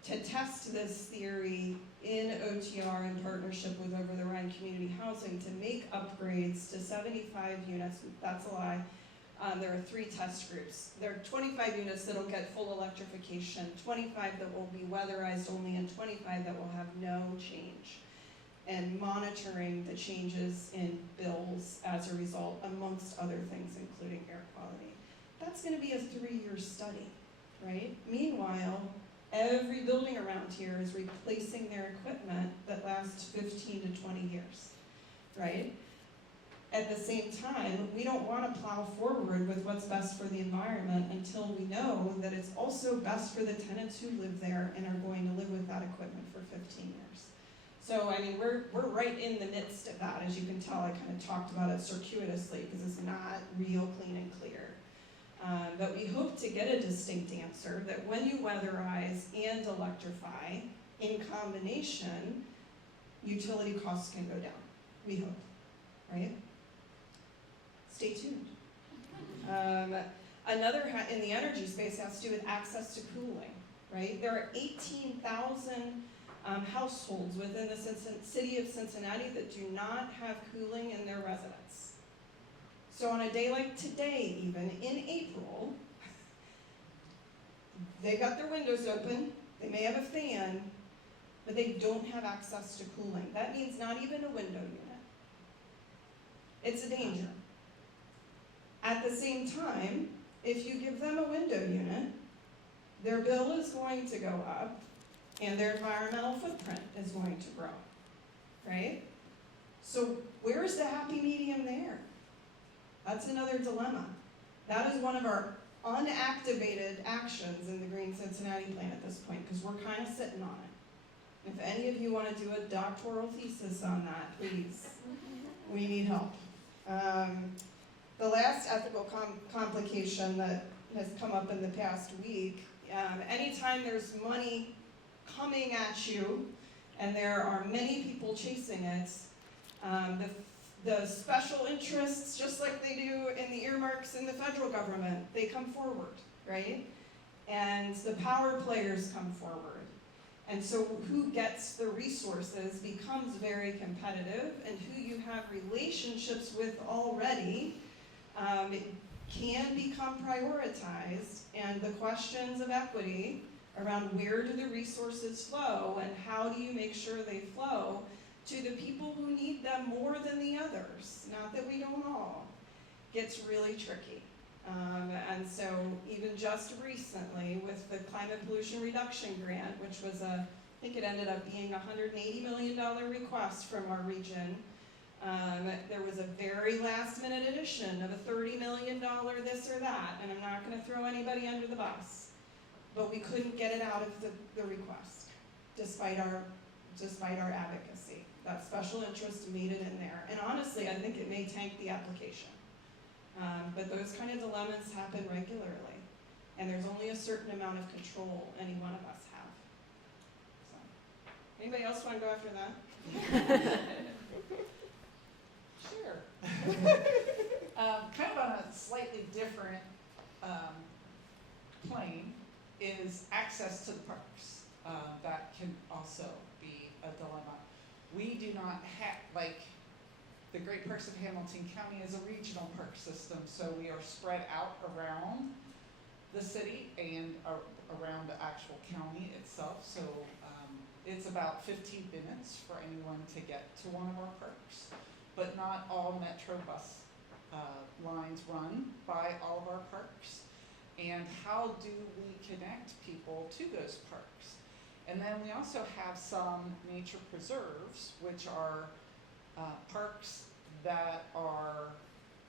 to test this theory in OTR in partnership with Over the Rhine Community Housing to make upgrades to 75 units. That's a lie. There are 3 test groups. There are 25 units that will get full electrification, 25 that will be weatherized only, and 25 that will have no change. And monitoring the changes in bills as a result, amongst other things, including air quality. That's going to be a 3-year study, right? Meanwhile, every building around here is replacing their equipment that lasts 15 to 20 years, right? At the same time, we don't want to plow forward with what's best for the environment until we know that it's also best for the tenants who live there and are going to live with that equipment for 15 years. So, I mean, we're right in the midst of that. As you can tell, I kind of talked about it circuitously because it's not real clean and clear. But we hope to get a distinct answer that when you weatherize and electrify in combination, utility costs can go down. We hope, right? Stay tuned. Another in the energy space has to do with access to cooling, right? There are 18,000 households within the city of Cincinnati that do not have cooling in their residence. So on a day like today, even in April, they've got their windows open, they may have a fan, but they don't have access to cooling. That means not even a window unit. It's a danger. At the same time, if you give them a window unit, their bill is going to go up and their environmental footprint is going to grow, right? So where's the happy medium there? That's another dilemma. That is one of our unactivated actions in the Green Cincinnati plan at this point, because we're kind of sitting on it. If any of you want to do a doctoral thesis on that, please. We need help. The last ethical complication that has come up in the past week, anytime there's money coming at you and there are many people chasing it, the special interests, just like they do in the earmarks in the federal government, they come forward, right? And the power players come forward. And so who gets the resources becomes very competitive, and who you have relationships with already can become prioritized, and the questions of equity around where do the resources flow and how do you make sure they flow to the people who need them more than the others, not that we don't all, gets really tricky. And so even just recently with the Climate Pollution Reduction Grant, which was I think it ended up being a $180 million request from our region, there was a very last minute addition of a $30 million this or that, and I'm not going to throw anybody under the bus, but we couldn't get it out of the request, despite our advocacy. That special interest made it in there, and honestly, I think it may tank the application. But those kind of dilemmas happen regularly, and there's only a certain amount of control any one of us have. So, anybody else want to go after that? Sure. Kind of on a slightly different plane is access to the parks. That can also be a dilemma. We do not have, like, the Great Parks of Hamilton County is a regional park system, so we are spread out around the city and around the actual county itself. So it's about 15 minutes for anyone to get to one of our parks, but not all Metro bus lines run by all of our parks. And how do we connect people to those parks? And then we also have some nature preserves, which are parks that are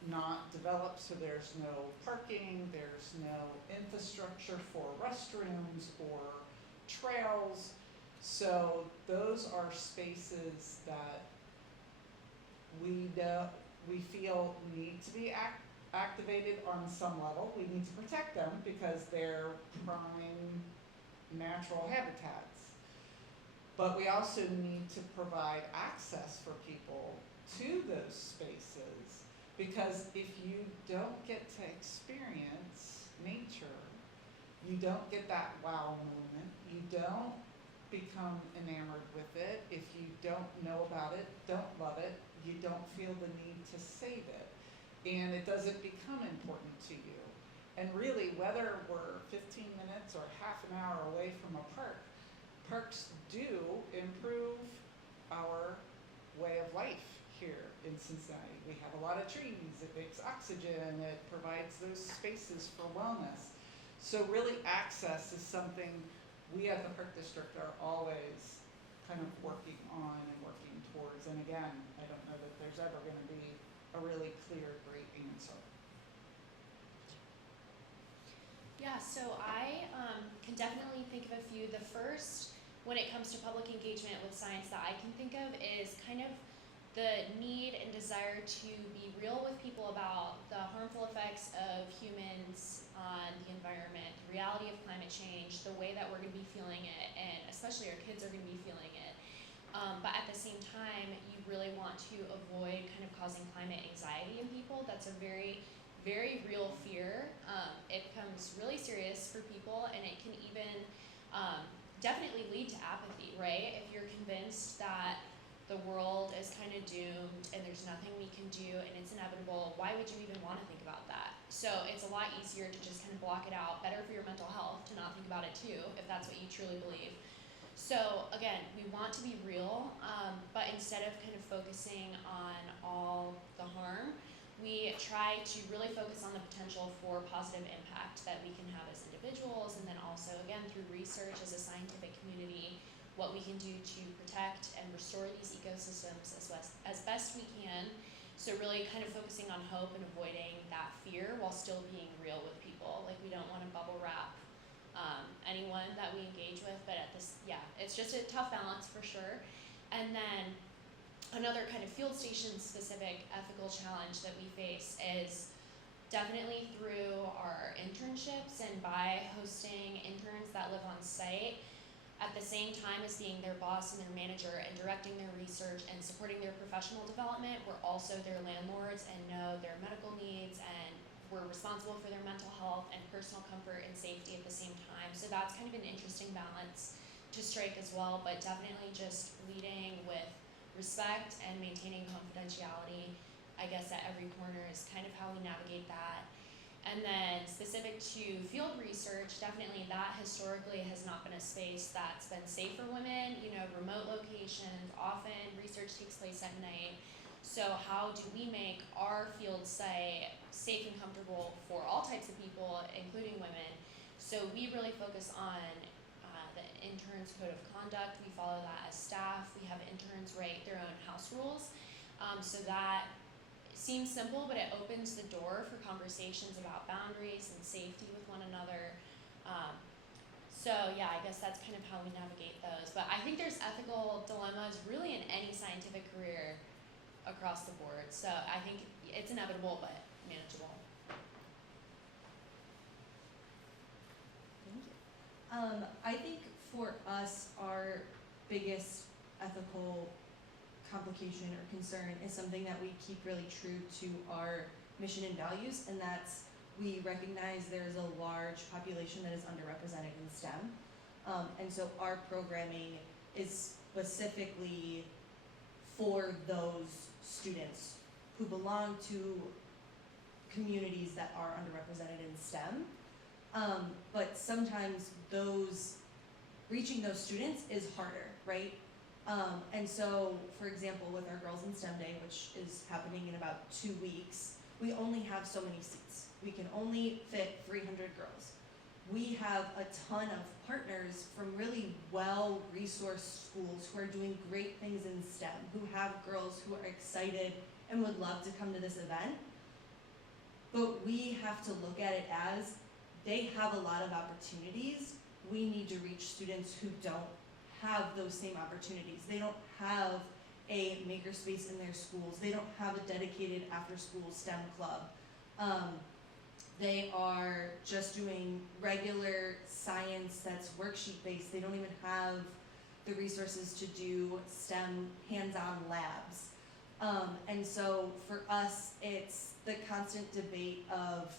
not developed, so there's no parking, there's no infrastructure for restrooms or trails. So those are spaces that we feel need to be activated on some level. We need to protect them because they're prime natural habitats. But we also need to provide access for people to those spaces, because if you don't get to experience nature, you don't get that wow moment, you don't become enamored with it, if you don't know about it, don't love it, you don't feel the need to save it, and it doesn't become important to you. And really, whether we're 15 minutes or half an hour away from a park, parks do improve our way of life here in Cincinnati. We have a lot of trees, it makes oxygen, it provides those spaces for wellness. So really, access is something we at the Park District are always kind of working on and working towards. And again, I don't know that there's ever going to be a really clear, great answer. Yeah, so I can definitely think of a few. The first, when it comes to public engagement with science that I can think of, is kind of the need and desire to be real with people about the harmful effects of humans on the environment, the reality of climate change, the way that we're going to be feeling it, and especially our kids are going to be feeling it. But at the same time, you really want to avoid kind of causing climate anxiety in people. That's a very, very real fear. It becomes really serious for people, and it can even definitely lead to apathy, right? If you're convinced that the world is kind of doomed and there's nothing we can do and it's inevitable, why would you even want to think about that? So it's a lot easier to just kind of block it out. Better for your mental health to not think about it too, if that's what you truly believe. So again, we want to be real, but instead of kind of focusing on all the harm, we try to really focus on the potential for positive impact that we can have as individuals, and then also, again, through research as a scientific community, what we can do to protect and restore these ecosystems as best we can. So really kind of focusing on hope and avoiding that fear while still being real with people. Like, we don't want to bubble wrap anyone that we engage with, but it's just a tough balance for sure. And then another kind of field station specific ethical challenge that we face is definitely through our internships and by hosting interns that live on site at the same time as being their boss and their manager and directing their research and supporting their professional development. We're also their landlords and know their medical needs, and we're responsible for their mental health and personal comfort and safety at the same time. So that's kind of an interesting balance to strike as well, but definitely just leading with respect and maintaining confidentiality, I guess, at every corner is kind of how we navigate that. And then specific to field research, definitely that historically has not been a space that's been safe for women. You know, remote locations, often research takes place at night. So how do we make our field site safe and comfortable for all types of people, including women? So we really focus on the interns code of conduct. We follow that as staff. We have interns write their own house rules. So that seems simple, but it opens the door for conversations about boundaries and safety with one another. So yeah, I guess that's kind of how we navigate those. But I think there's ethical dilemmas really in any scientific career across the board. So I think it's inevitable, but manageable. I think for us, our biggest ethical complication or concern is something that we keep really true to our mission and values, and that's we recognize there is a large population that is underrepresented in STEM. And so our programming is specifically for those students who belong to communities that are underrepresented in STEM. But sometimes reaching those students is harder, right? And so, for example, with our Girls in STEM Day, which is happening in about 2 weeks, we only have so many seats. We can only fit 300 girls. We have a ton of partners from really well-resourced schools who are doing great things in STEM, who have girls who are excited and would love to come to this event. But we have to look at it as they have a lot of opportunities. We need to reach students who don't have those same opportunities. They don't have a makerspace in their schools. They don't have a dedicated after-school STEM club. They are just doing regular science that's worksheet-based. They don't even have the resources to do STEM hands-on labs. And so for us, it's the constant debate of,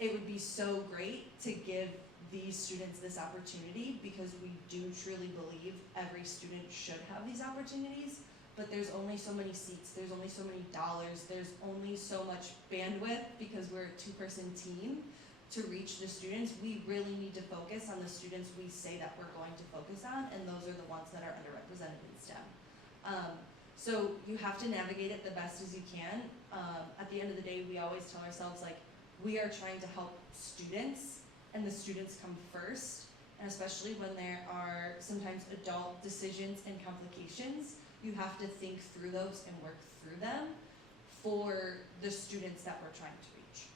it would be so great to give these students this opportunity because we do truly believe every student should have these opportunities, but there's only so many seats, there's only so many dollars, there's only so much bandwidth because we're a 2-person team to reach the students. We really need to focus on the students we say that we're going to focus on, and those are the ones that are underrepresented in STEM. So you have to navigate it the best as you can. At the end of the day, we always tell ourselves, like, we are trying to help students, and the students come first, and especially when there are sometimes adult decisions and complications, you have to think through those and work through them for the students that we're trying to reach.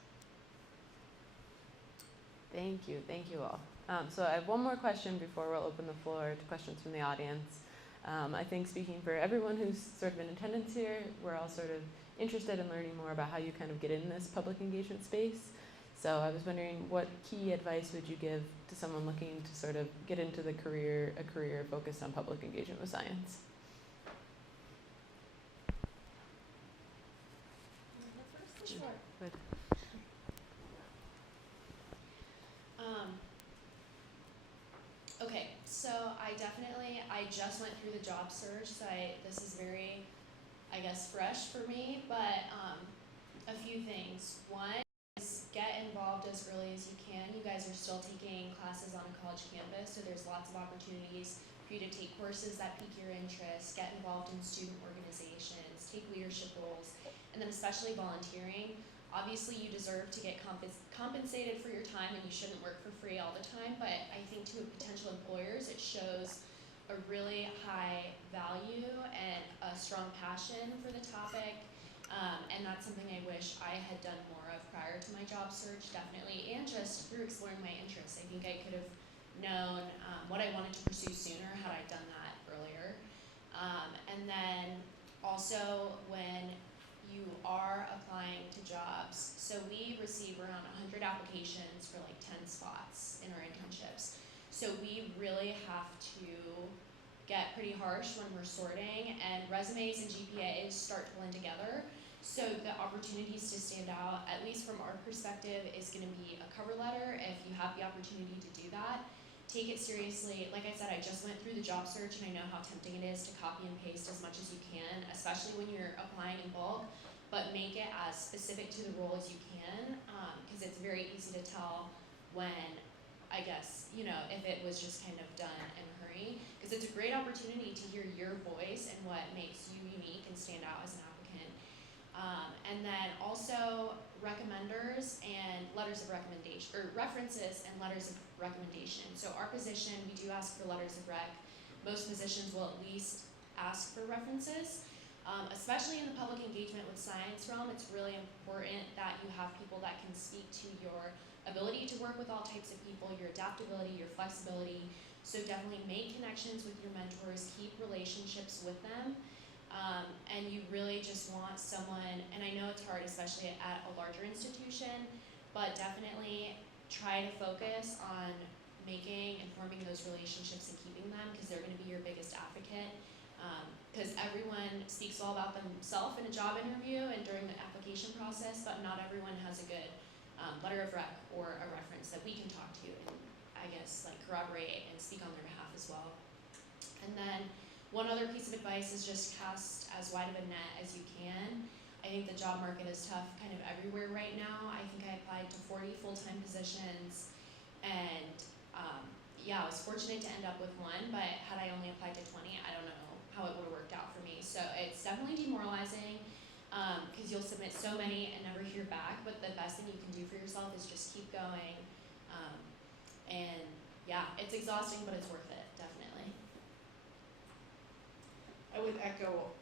Thank you all. So I have one more question before we'll open the floor to questions from the audience. I think speaking for everyone who's sort of in attendance here, we're all sort of interested in learning more about how you kind of get in this public engagement space. So I was wondering, what key advice would you give to someone looking to sort of get into a career focused on public engagement with science? Sure. Good. Okay, so I just went through the job search, so this is very, I guess, fresh for me, but a few things. One is get involved as early as you can. You guys are still taking classes on a college campus, so there's lots of opportunities for you to take courses that pique your interest, get involved in student organizations, take leadership roles, and then especially volunteering. Obviously, you deserve to get compensated for your time, and you shouldn't work for free all the time, but I think to potential employers, it shows a really high value and a strong passion for the topic, and that's something I wish I had done more of prior to my job search, definitely, and just through exploring my interests. I think I could have known what I wanted to pursue sooner had I done that earlier. And then also when you are applying to jobs, so we receive around 100 applications for like 10 spots in our internships. So we really have to get pretty harsh when we're sorting, and resumes and GPAs start to blend together. So the opportunities to stand out, at least from our perspective, is going to be a cover letter if you have the opportunity to do that. Take it seriously. Like I said, I just went through the job search, and I know how tempting it is to copy and paste as much as you can, especially when you're applying in bulk, but make it as specific to the role as you can, because it's very easy to tell when, I guess, if it was just kind of done in a hurry, because it's a great opportunity to hear your voice and what makes you unique and stand out as an applicant. And then also recommenders and letters of recommendation, or references and letters of recommendation. So our position, we do ask for letters of rec. Most positions will at least ask for references. Especially in the public engagement with science realm, it's really important that you have people that can speak to your ability to work with all types of people, your adaptability, your flexibility. So definitely make connections with your mentors, keep relationships with them. And you really just want someone, and I know it's hard, especially at a larger institution, but definitely try to focus on making informed forming those relationships and keeping them, because they're going to be your biggest advocate. Because everyone speaks all about themselves in a job interview and during the application process, but not everyone has a good letter of rec or a reference that we can talk to and I guess like corroborate and speak on their behalf as well. And then one other piece of advice is just cast as wide of a net as you can. I think the job market is tough kind of everywhere right now. I think I applied to 40 full-time positions, and yeah, I was fortunate to end up with one, but had I only applied to 20, I don't know how it would have worked out for me. So it's definitely demoralizing, because you'll submit so many and never hear back, but the best thing you can do for yourself is just keep going. And yeah, it's exhausting, but it's worth it, definitely. I would echo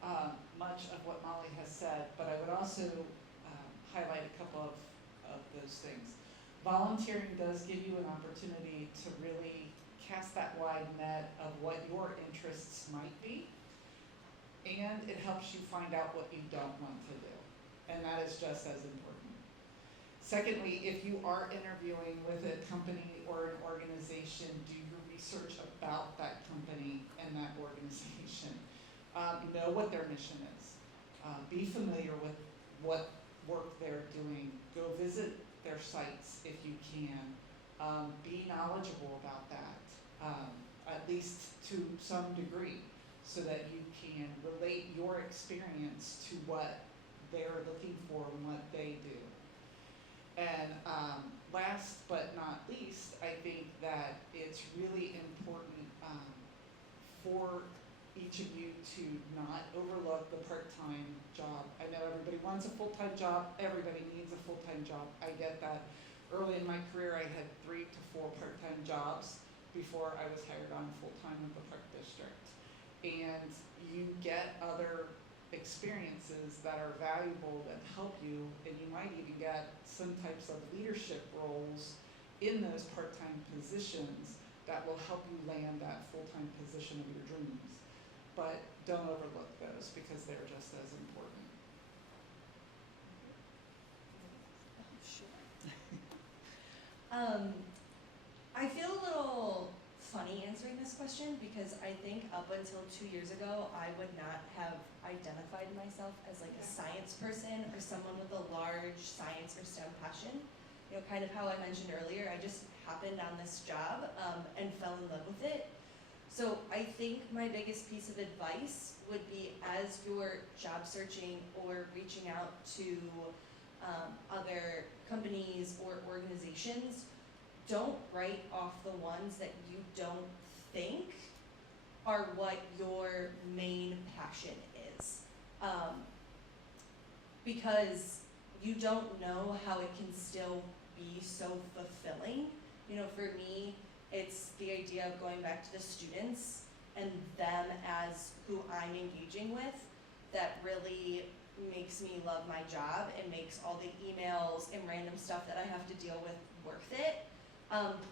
much of what Molly has said, but I would also highlight a couple of those things. Volunteering does give you an opportunity to really cast that wide net of what your interests might be, and it helps you find out what you don't want to do, and that is just as important. Secondly, if you are interviewing with a company or an organization, do your research about that company and that organization. Know what their mission is. Be familiar with what work they're doing. Go visit their sites if you can. Be knowledgeable about that, at least to some degree, so that you can relate your experience to what they're looking for and what they do. And last but not least, I think that it's really important for each of you to not overlook the part-time job. I know everybody wants a full-time job, everybody needs a full-time job, I get that. Early in my career, I had 3 to 4 part-time jobs before I was hired on full-time with the Park District. And you get other experiences that are valuable that help you, and you might even get some types of leadership roles in those part-time positions that will help you land that full-time position of your dreams. But don't overlook those, because they're just as important. I feel a little funny answering this question, because I think up until 2 years ago, I would not have identified myself as like a science person or someone with a large science or STEM passion. You know, kind of how I mentioned earlier, I just happened on this job and fell in love with it. So I think my biggest piece of advice would be, as you're job searching or reaching out to other companies or organizations, don't write off the ones that you don't think are what your main passion is. Because you don't know how it can still be so fulfilling. You know, for me, it's the idea of going back to the students and them as who I'm engaging with that really makes me love my job and makes all the emails and random stuff that I have to deal with worth it.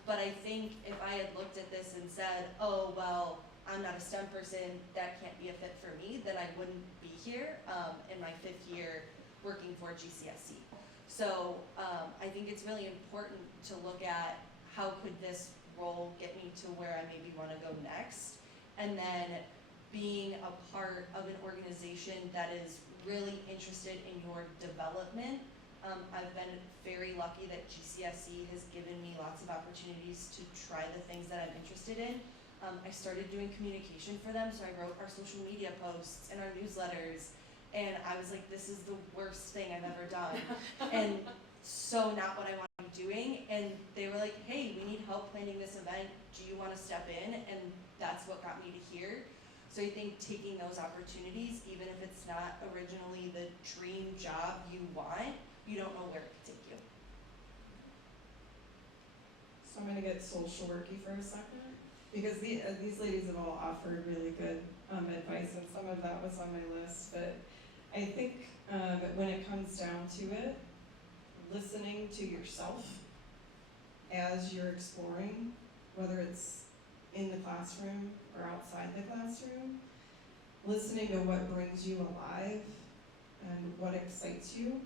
But I think if I had looked at this and said, oh, well, I'm not a STEM person, that can't be a fit for me, then I wouldn't be here in my 5th year working for GCSE. So I think it's really important to look at how could this role get me to where I maybe want to go next, and then being a part of an organization that is really interested in your development. I've been very lucky that GCSE has given me lots of opportunities to try the things that I'm interested in. I started doing communication for them, so I wrote our social media posts and our newsletters, and I was like, this is the worst thing I've ever done, and so not what I want to be doing. And they were like, hey, we need help planning this event, do you want to step in? And that's what got me to here. So I think taking those opportunities, even if it's not originally the dream job you want, you don't know where it could take you. So I'm gonna get social worky for a second, because these ladies have all offered really good advice, and some of that was on my list, but I think that when it comes down to it, listening to yourself as you're exploring, whether it's in the classroom or outside the classroom, listening to what brings you alive and what excites you.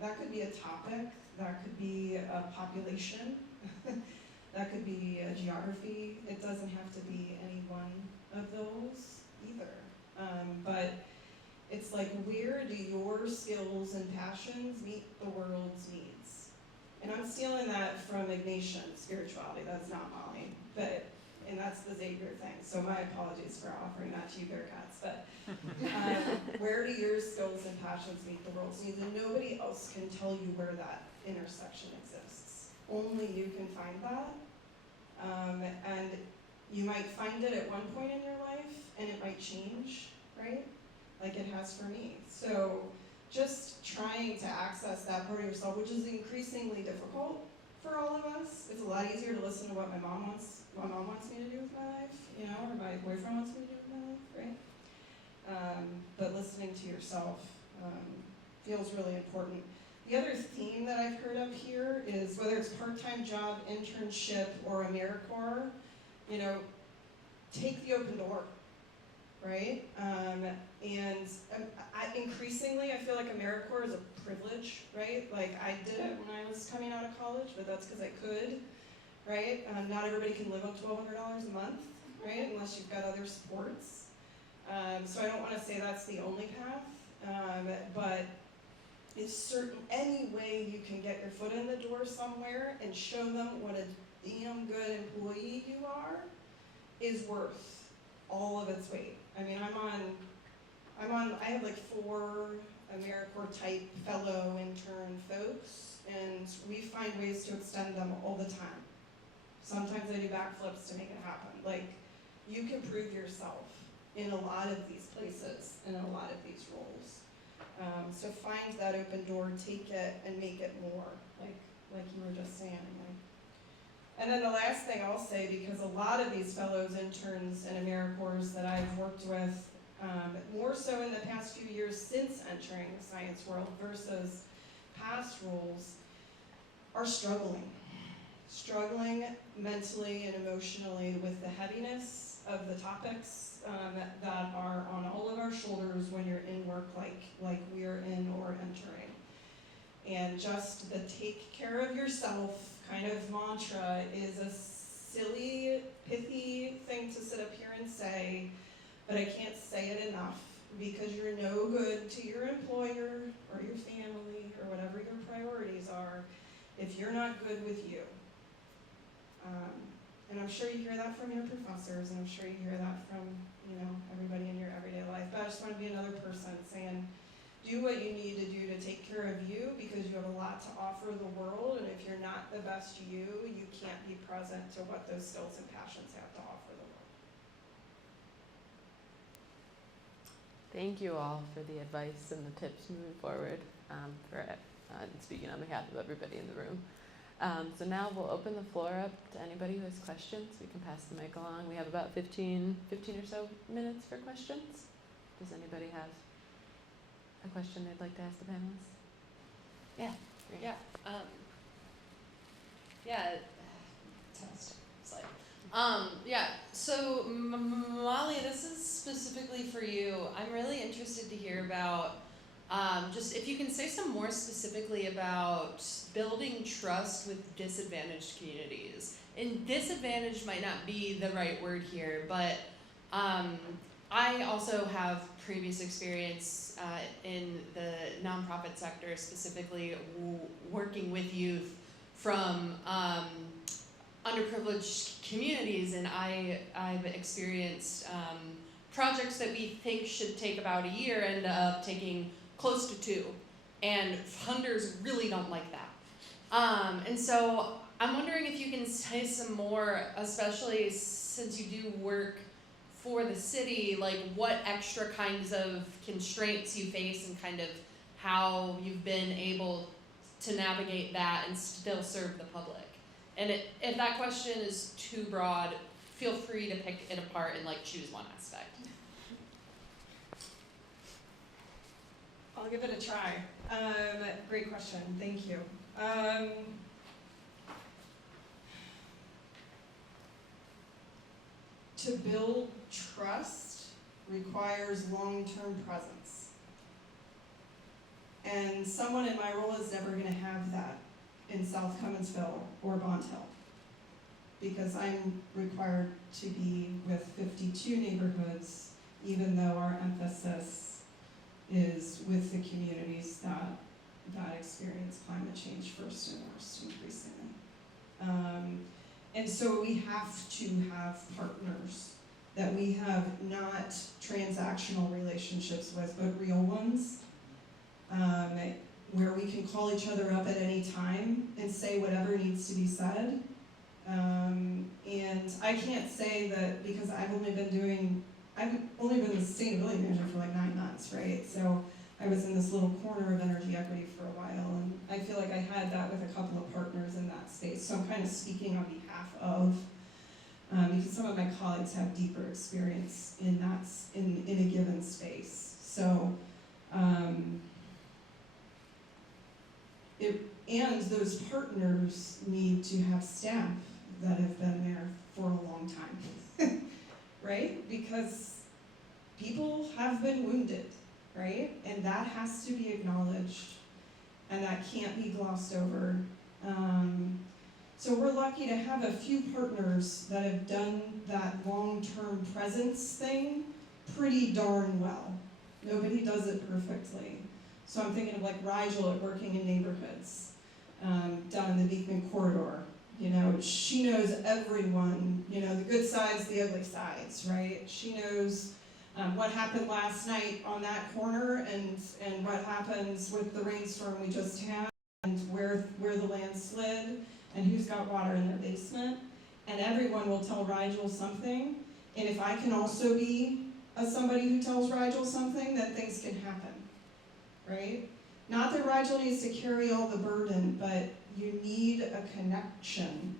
That could be a topic, that could be a population, That could be a geography. It doesn't have to be any one of those either. But it's like, where do your skills and passions meet the world's needs? And I'm stealing that from Ignatian spirituality. That's not Molly, and that's the Xavier thing. So my apologies for offering that to you, Bearcats. But where do your skills and passions meet the world's needs? And nobody else can tell you where that intersection exists. Only you can find that. And you might find it at one point in your life, and it might change, right? Like it has for me. So just trying to access that part of yourself, which is increasingly difficult for all of us. It's a lot easier to listen to what my mom wants me to do with my life, you know, or my boyfriend wants me to do with my life, right? But listening to yourself feels really important. The other theme that I've heard up here is whether it's part-time job, internship, or AmeriCorps, you know, take the open door, right? Increasingly, I feel like AmeriCorps is a privilege, right? Like I did it when I was coming out of college, but that's because I could, right? Not everybody can live on $1,200 a month, right? Unless you've got other supports. So I don't want to say that's the only path, but it's certain any way you can get your foot in the door somewhere and show them what a damn good employee you are is worth all of its weight. I mean, I have like 4 AmeriCorps type fellow intern folks, and we find ways to extend them all the time. Sometimes I do backflips to make it happen. Like, you can prove yourself in a lot of these places and in a lot of these roles. So find that open door, take it, and make it more, like you were just saying. And then the last thing I'll say, because a lot of these fellows, interns, and AmeriCorps that I've worked with, more so in the past few years since entering the science world versus past roles, are struggling mentally and emotionally with the heaviness of the topics that are on all of our shoulders when you're in work like we're in or entering. And just the take care of yourself kind of mantra is a silly, pithy thing to sit up here and say, but I can't say it enough because you're no good to your employer or your family or whatever your priorities are if you're not good with you. And I'm sure you hear that from your professors, and I'm sure you hear that from, you know, everybody in your everyday life. But I just want to be another person saying, do what you need to do to take care of you because you have a lot to offer the world, and if you're not the best you can't be present to what those skills and passions have to offer the world. Thank you all for the advice and the tips moving forward, speaking on behalf of everybody in the room. So now we'll open the floor up to anybody who has questions. We can pass the mic along. We have about 15 or so minutes for questions. Does anybody have a question they'd like to ask the panelists? Yeah. Great. Test. Slide. So Molly, this is specifically for you. I'm really interested to hear about just if you can say some more specifically about building trust with disadvantaged communities. And disadvantaged might not be the right word here, but I also have previous experience in the nonprofit sector, specifically working with youth from underprivileged communities, and I've experienced projects that we think should take about a year end up taking close to 2, and funders really don't like that. And so I'm wondering if you can say some more, especially since you do work for the city, like what extra kinds of constraints you face and kind of how you've been able to navigate that and still serve the public. And if that question is too broad, feel free to pick it apart and like choose one aspect. I'll give it a try. Great question, thank you. To build trust requires long-term presence. And someone in my role is never gonna have that in South Cumminsville or Bont Hill. because I'm required to be with 52 neighborhoods, even though our emphasis is with the communities that experience climate change first and worst increasingly. And so we have to have partners that we have not transactional relationships with, but real ones, where we can call each other up at any time and say whatever needs to be said. And I can't say that because I've only been the sustainability manager for like 9 months, right? So I was in this little corner of energy equity for a while, and I feel like I had that with a couple of partners in that space. So I'm kind of speaking on behalf of, because some of my colleagues have deeper experience in that, in a given space. So, and those partners need to have staff that have been there for a long time, right? Because people have been wounded, right? And that has to be acknowledged, and that can't be glossed over. So we're lucky to have a few partners that have done that long-term presence thing pretty darn well. Nobody does it perfectly. So I'm thinking of like Rigel at Working in Neighborhoods, down in the Beekman corridor. You know, she knows everyone, you know, the good sides, the ugly sides, right? She knows what happened last night on that corner and what happens with the rainstorm we just had and where the land slid and who's got water in their basement. And everyone will tell Rigel something. And if I can also be somebody who tells Rigel something, then things can happen, right? Not that Rigel needs to carry all the burden, but you need a connection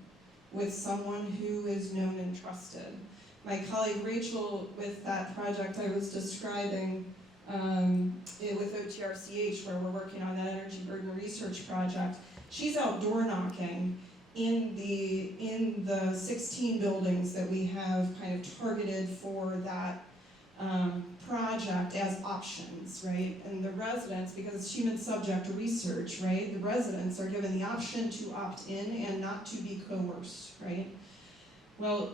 with someone who is known and trusted. My colleague Rachel, with that project I was describing with OTRCH, where we're working on that energy burden research project, she's out door knocking in the 16 buildings that we have kind of targeted for that project as options, right? And the residents, because it's human subject research, right? The residents are given the option to opt in and not to be coerced, right? Well,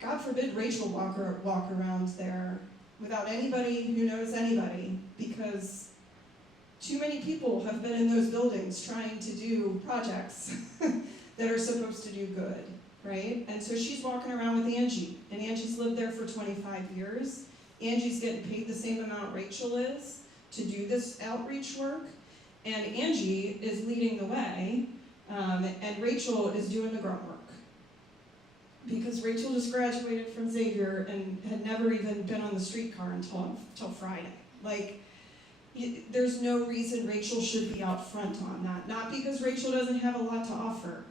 God forbid Rachel walk around there without anybody who knows anybody, because too many people have been in those buildings trying to do projects that are supposed to do good, right? And so she's walking around with Angie, and Angie's lived there for 25 years. Angie's getting paid the same amount Rachel is to do this outreach work, and Angie is leading the way, and Rachel is doing the grunt work. Because Rachel just graduated from Xavier and had never even been on the streetcar until Friday. Like, there's no reason Rachel should be out front on that. Not because Rachel doesn't have a lot to offer,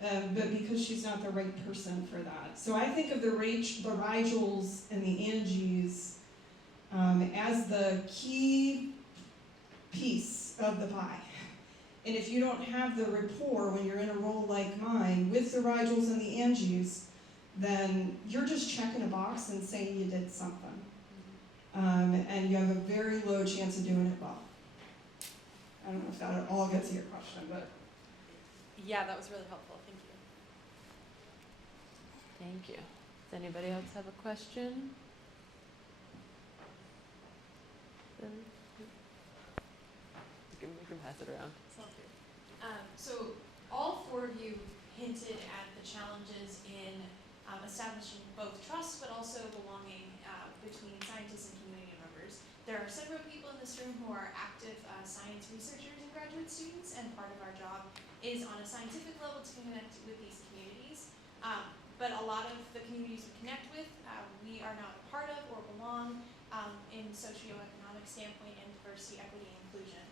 but because she's not the right person for that. So I think of the Rigels and the Angies as the key piece of the pie. And if you don't have the rapport when you're in a role like mine with the Rigels and the Angies, then you're just checking a box and saying you did something. And you have a very low chance of doing it well. I don't know if that at all gets to your question, but. Yeah, that was really helpful. Thank you. Thank you. Does anybody else have a question? We can pass it around. So all 4 of you hinted at the challenges in establishing both trust but also belonging between scientists and community members. There are several people in this room who are active science researchers and graduate students, and part of our job is on a scientific level to connect with these communities. But a lot of the communities we connect with, we are not a part of or belong in socioeconomic standpoint and diversity, equity, and inclusion.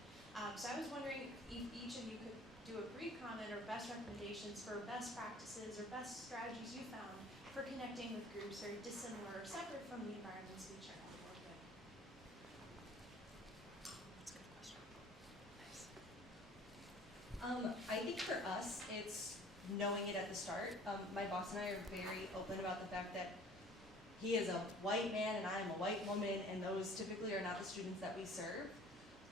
So I was wondering if each of you could do a brief comment or best recommendations for best practices or best strategies you found for connecting with groups very dissimilar or separate from the environments we generally work with. That's a good question. Nice. I think for us, it's knowing it at the start. My boss and I are very open about the fact that he is a white man and I am a white woman, and those typically are not the students that we serve.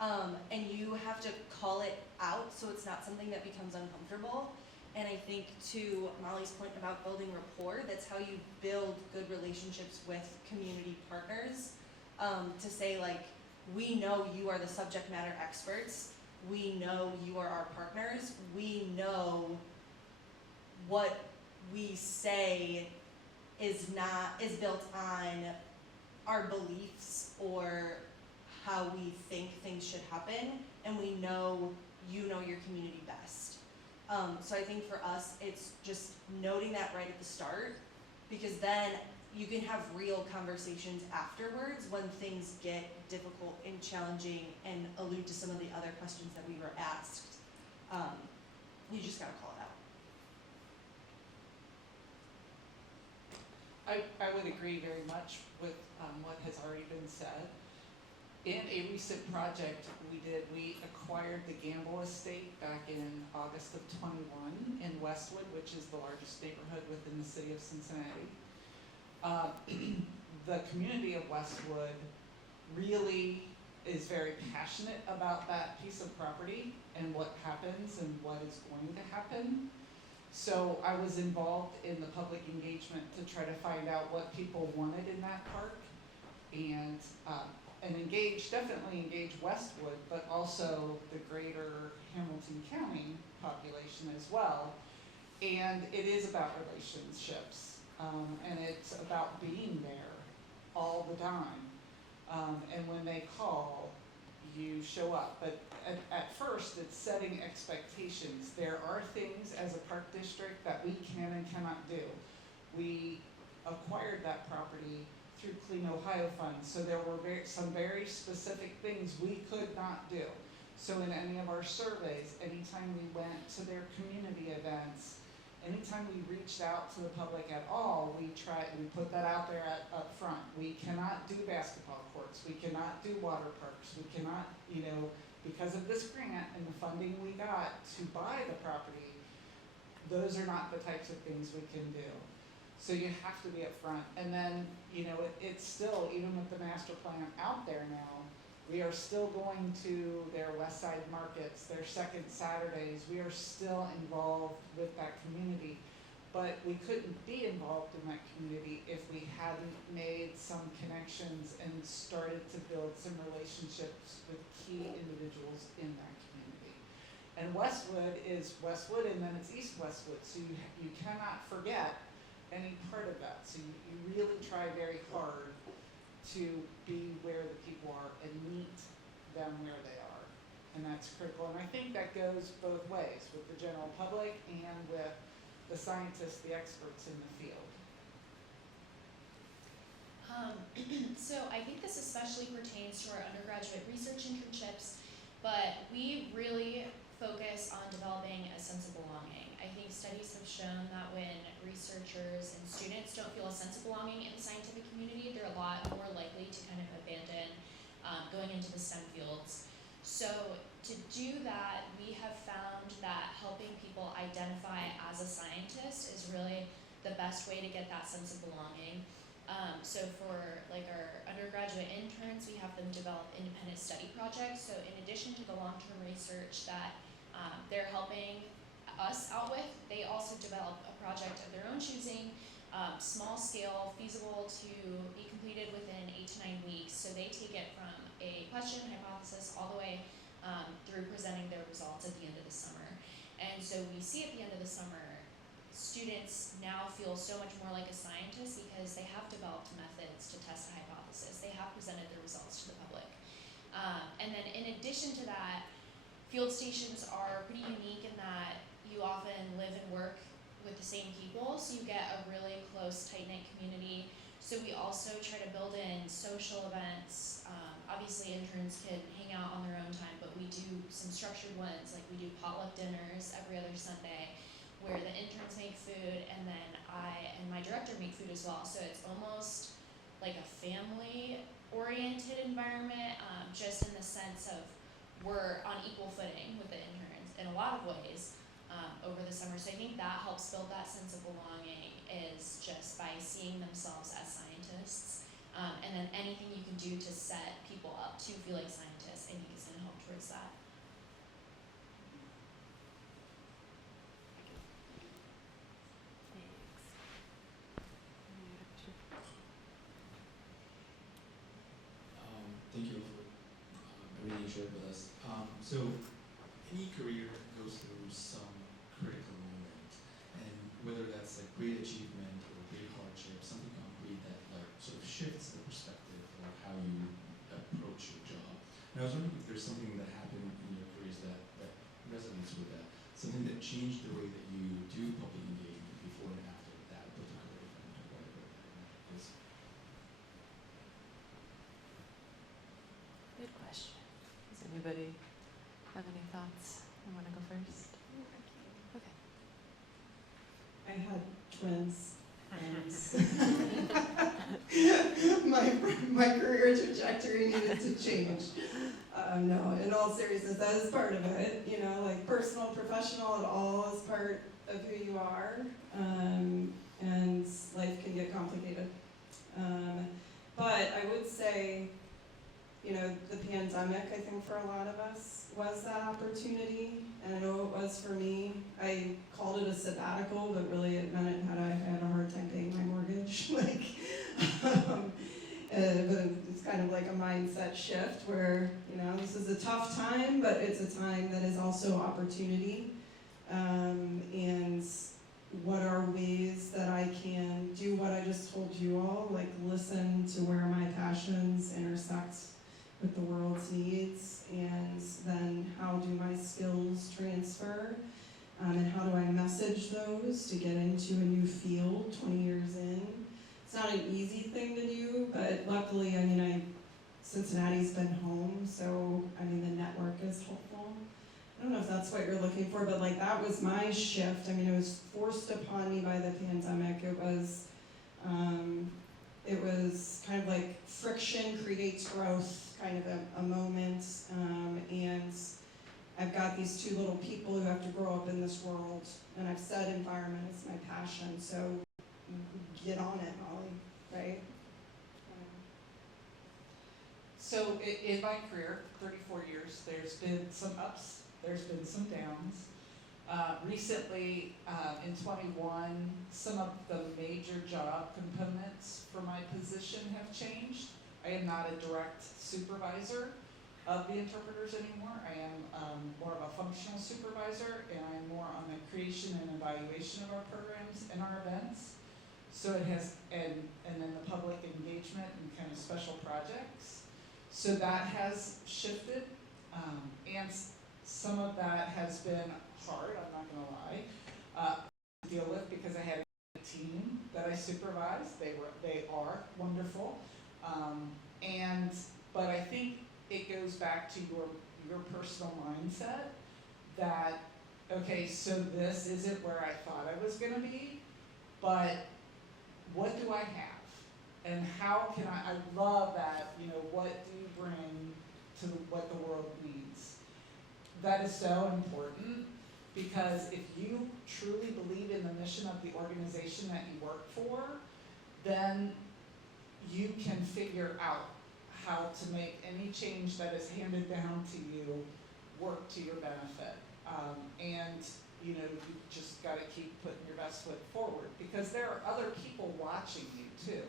And you have to call it out so it's not something that becomes uncomfortable. And I think to Molly's point about building rapport, that's how you build good relationships with community partners. To say like, we know you are the subject matter experts, we know you are our partners, we know what we say is built on our beliefs or how we think things should happen, and we know you know your community best. So I think for us, it's just noting that right at the start, because then you can have real conversations afterwards when things get difficult and challenging and allude to some of the other questions that we were asked. You just gotta call it out. I would agree very much with what has already been said. In a recent project we acquired the Gamble Estate back in August of 21 in Westwood, which is the largest neighborhood within the city of Cincinnati. The community of Westwood really is very passionate about that piece of property and what happens and what is going to happen. So I was involved in the public engagement to try to find out what people wanted in that park, and definitely engage Westwood, but also the greater Hamilton County population as well. And it is about relationships, and it's about being there all the time. And when they call, you show up. But at first, it's setting expectations. There are things as a park district that we can and cannot do. We acquired that property through Clean Ohio funds, so there were some very specific things we could not do. So in any of our surveys, anytime we went to their community events, anytime we reached out to the public at all, we put that out there up front. We cannot do basketball courts, we cannot do water parks, we cannot, because of this grant and the funding we got to buy the property, those are not the types of things we can do. So you have to be upfront. And then, it's still, even with the master plan out there now, we are still going to their West Side markets, their second Saturdays. We are still involved with that community. But we couldn't be involved in that community if we hadn't made some connections and started to build some relationships with key individuals in that community. And Westwood is Westwood, and then it's East Westwood, so you cannot forget any part of that. So you really try very hard to be where the people are and meet them where they are. And that's critical. And I think that goes both ways, with the general public and with the scientists, the experts in the field. So I think this especially pertains to our undergraduate research internships, but we really focus on developing a sense of belonging. I think studies have shown that when researchers and students don't feel a sense of belonging in the scientific community, they're a lot more likely to kind of abandon going into the STEM fields. So to do that, we have found that helping people identify as a scientist is really the best way to get that sense of belonging. So for like our undergraduate interns, we have them develop independent study projects. So in addition to the long-term research that they're helping us out with, they also develop a project of their own choosing, small scale, feasible to be completed within 8 to 9 weeks. So they take it from a question, hypothesis, all the way through presenting their results at the end of the summer. And so we see at the end of the summer, students now feel so much more like a scientist because they have developed methods to test a hypothesis. They have presented their results to the public. And then in addition to that, field stations are pretty unique in that you often live and work with the same people, so you get a really close, tight-knit community. So we also try to build in social events. Obviously interns can hang out on their own time, but we do some structured ones, like we do potluck dinners every other Sunday, where the interns make food, and then I and my director make food as well. So it's almost like a family-oriented environment, just in the sense of we're on equal footing with the interns in a lot of ways over the summer. So I think that helps build that sense of belonging, is just by seeing themselves as scientists. And then anything you can do to set people up to feel like scientists, I think is going to help towards that. share it with us. So any career goes through some critical moment, and whether that's like great achievement or great hardship, something concrete that like sort of shifts the perspective of how you approach your job. And I was wondering if there's something that happened in your careers that resonates with that, something that changed the way that you do public engagement before and after that particular event or whatever that event is. Good question. Does anybody have any thoughts? I want to go first. Okay. I had twins, and my career trajectory needed to change. No, in all seriousness, that is part of it. You know, like personal, professional, it all is part of who you are, and life can get complicated. But I would say, you know, the pandemic, I think for a lot of us, was that opportunity, and I know it was for me. I called it a sabbatical, but really it meant I had a hard time paying my mortgage. But it's kind of like a mindset shift where, you know, this is a tough time, but it's a time that is also opportunity. And what are ways that I can do what I just told you all, like listen to where my passions intersect with the world's needs, and then how do my skills transfer, and how do I message those to get into a new field 20 years in. It's not an easy thing to do, but luckily, I mean, Cincinnati's been home, so I mean the network is helpful. I don't know if that's what you're looking for, but like that was my shift. I mean, it was forced upon me by the pandemic. It was kind of like friction creates growth, kind of a moment, and I've got these two little people who have to grow up in this world, and I've said environment is my passion, so get on it, Molly, right? So in my career, 34 years, there's been some ups, there's been some downs. Recently, in 21, some of the major job components for my position have changed. I am not a direct supervisor of the interpreters anymore. I am more of a functional supervisor, and I'm more on the creation and evaluation of our programs and our events. So it has, and then the public engagement and kind of special projects. So that has shifted, and some of that has been hard, I'm not gonna lie, to deal with, because I had a team that I supervised. They are wonderful, but I think it goes back to your personal mindset that, okay, so this isn't where I thought I was gonna be, but what do I have? And how can I love that, you know, what do you bring to what the world needs? That is so important, because if you truly believe in the mission of the organization that you work for, then you can figure out how to make any change that is handed down to you work to your benefit. And you know, you just got to keep putting your best foot forward, because there are other people watching you too.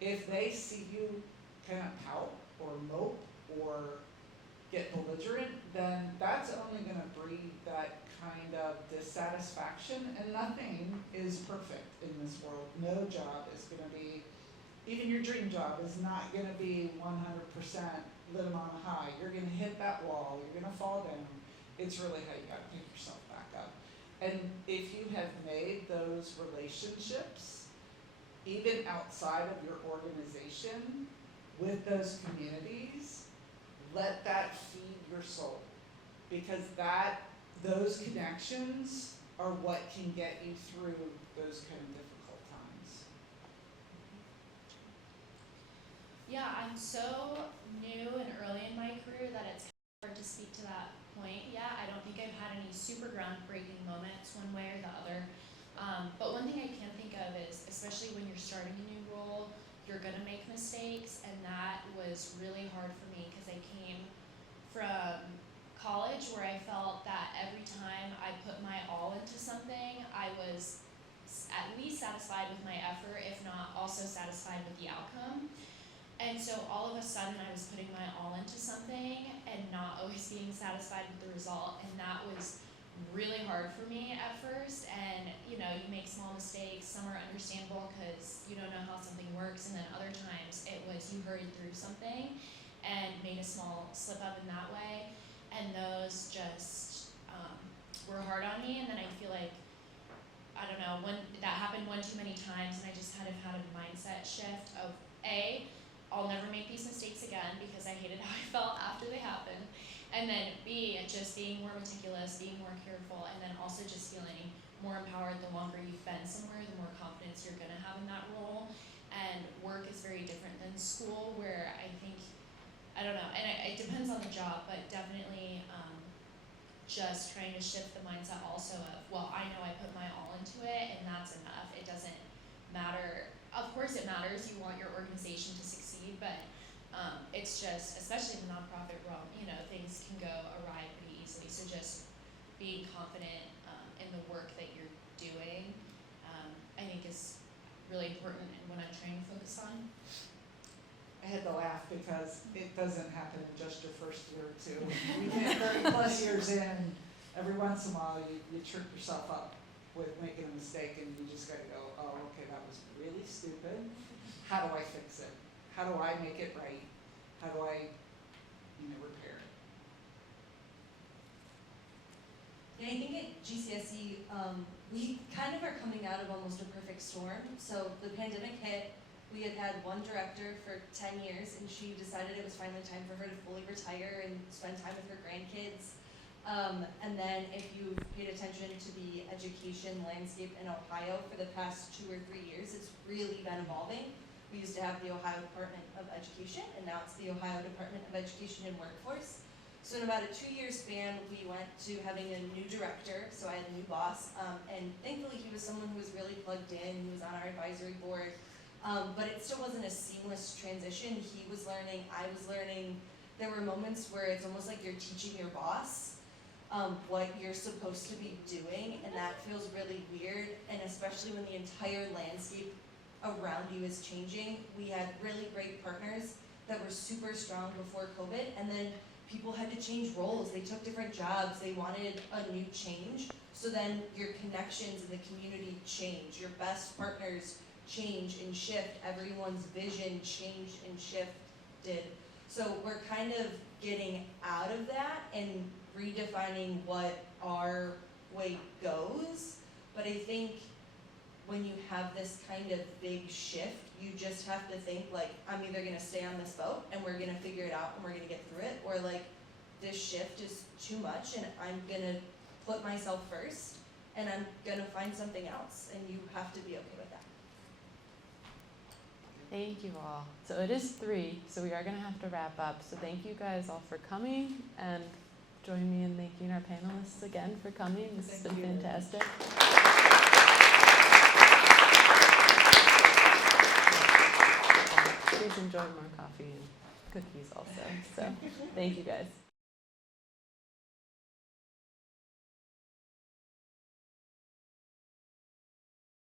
If they see you kind of pout or mope or get belligerent, then that's only going to breed that kind of dissatisfaction, and nothing is perfect in this world. No job is going to be, even your dream job is not going to be 100% lit 'em on a high. You're going to hit that wall, you're going to fall down. It's really how you got to pick yourself back up. And if you have made those relationships, even outside of your organization, with those communities, let that feed your soul, because those connections are what can get you through those kind of difficult times. Yeah, I'm so new and early in my career that it's hard to speak to that point yet. I don't think I've had any super groundbreaking moments one way or the other. But one thing I can think of is, especially when you're starting a new role, you're gonna make mistakes, and that was really hard for me because I came from college where I felt that every time I put my all into something, I was at least satisfied with my effort, if not also satisfied with the outcome. And so all of a sudden I was putting my all into something and not always being satisfied with the result, and that was really hard for me at first. And you know, you make small mistakes, some are understandable because you don't know how something works, and then other times it was you hurried through something and made a small slip up in that way, and those just were hard on me. And then I feel like, I don't know, when that happened one too many times, and I just kind of had a mindset shift of I'll never make these mistakes again because I hated how I felt after they happened. And then B, just being more meticulous, being more careful, and then also just feeling more empowered the longer you've been somewhere, the more confidence you're gonna have in that role. And work is very different than school, where I think, I don't know, and it depends on the job, but definitely just trying to shift the mindset also of, well, I know I put my all into it and that's enough. It doesn't matter. Of course it matters, you want your organization to succeed, but it's just, especially in the nonprofit realm, you know, things can go awry pretty easily. So just being confident in the work that you're doing, I think is really important and what I'm trying to focus on. I had to laugh because it doesn't happen in just your first year or two. You get 30+ years in, every once in a while you trip yourself up with making a mistake, and you just gotta go, oh, okay, that was really stupid. How do I fix it? How do I make it right? How do I, repair it? Yeah, I think at GCSE, we kind of are coming out of almost a perfect storm. So the pandemic hit. We had one director for 10 years, and she decided it was finally time for her to fully retire and spend time with her grandkids. And then if you've paid attention to the education landscape in Ohio for the past 2 or 3 years, it's really been evolving. We used to have the Ohio Department of Education, and now it's the Ohio Department of Education and Workforce. So in about a 2-year span, we went to having a new director, so I had a new boss, and thankfully he was someone who was really plugged in, he was on our advisory board. But it still wasn't a seamless transition. He was learning, I was learning. There were moments where it's almost like you're teaching your boss what you're supposed to be doing, and that feels really weird, and especially when the entire landscape around you is changing. We had really great partners that were super strong before COVID, and then people had to change roles. They took different jobs. They wanted a new change. So then your connections in the community change. Your best partners change and shift. Everyone's vision changed and shifted. So we're kind of getting out of that and redefining what our way goes. But I think when you have this kind of big shift, you just have to think like, I'm either gonna stay on this boat and we're gonna figure it out and we're gonna get through it, or like, this shift is too much and I'm gonna put myself first and I'm gonna find something else, and you have to be okay with that. Thank you all. So it is 3, so we are going to have to wrap up. So thank you guys all for coming, and join me in thanking our panelists again for coming. This has been fantastic. Please enjoy more coffee and cookies also. So thank you guys.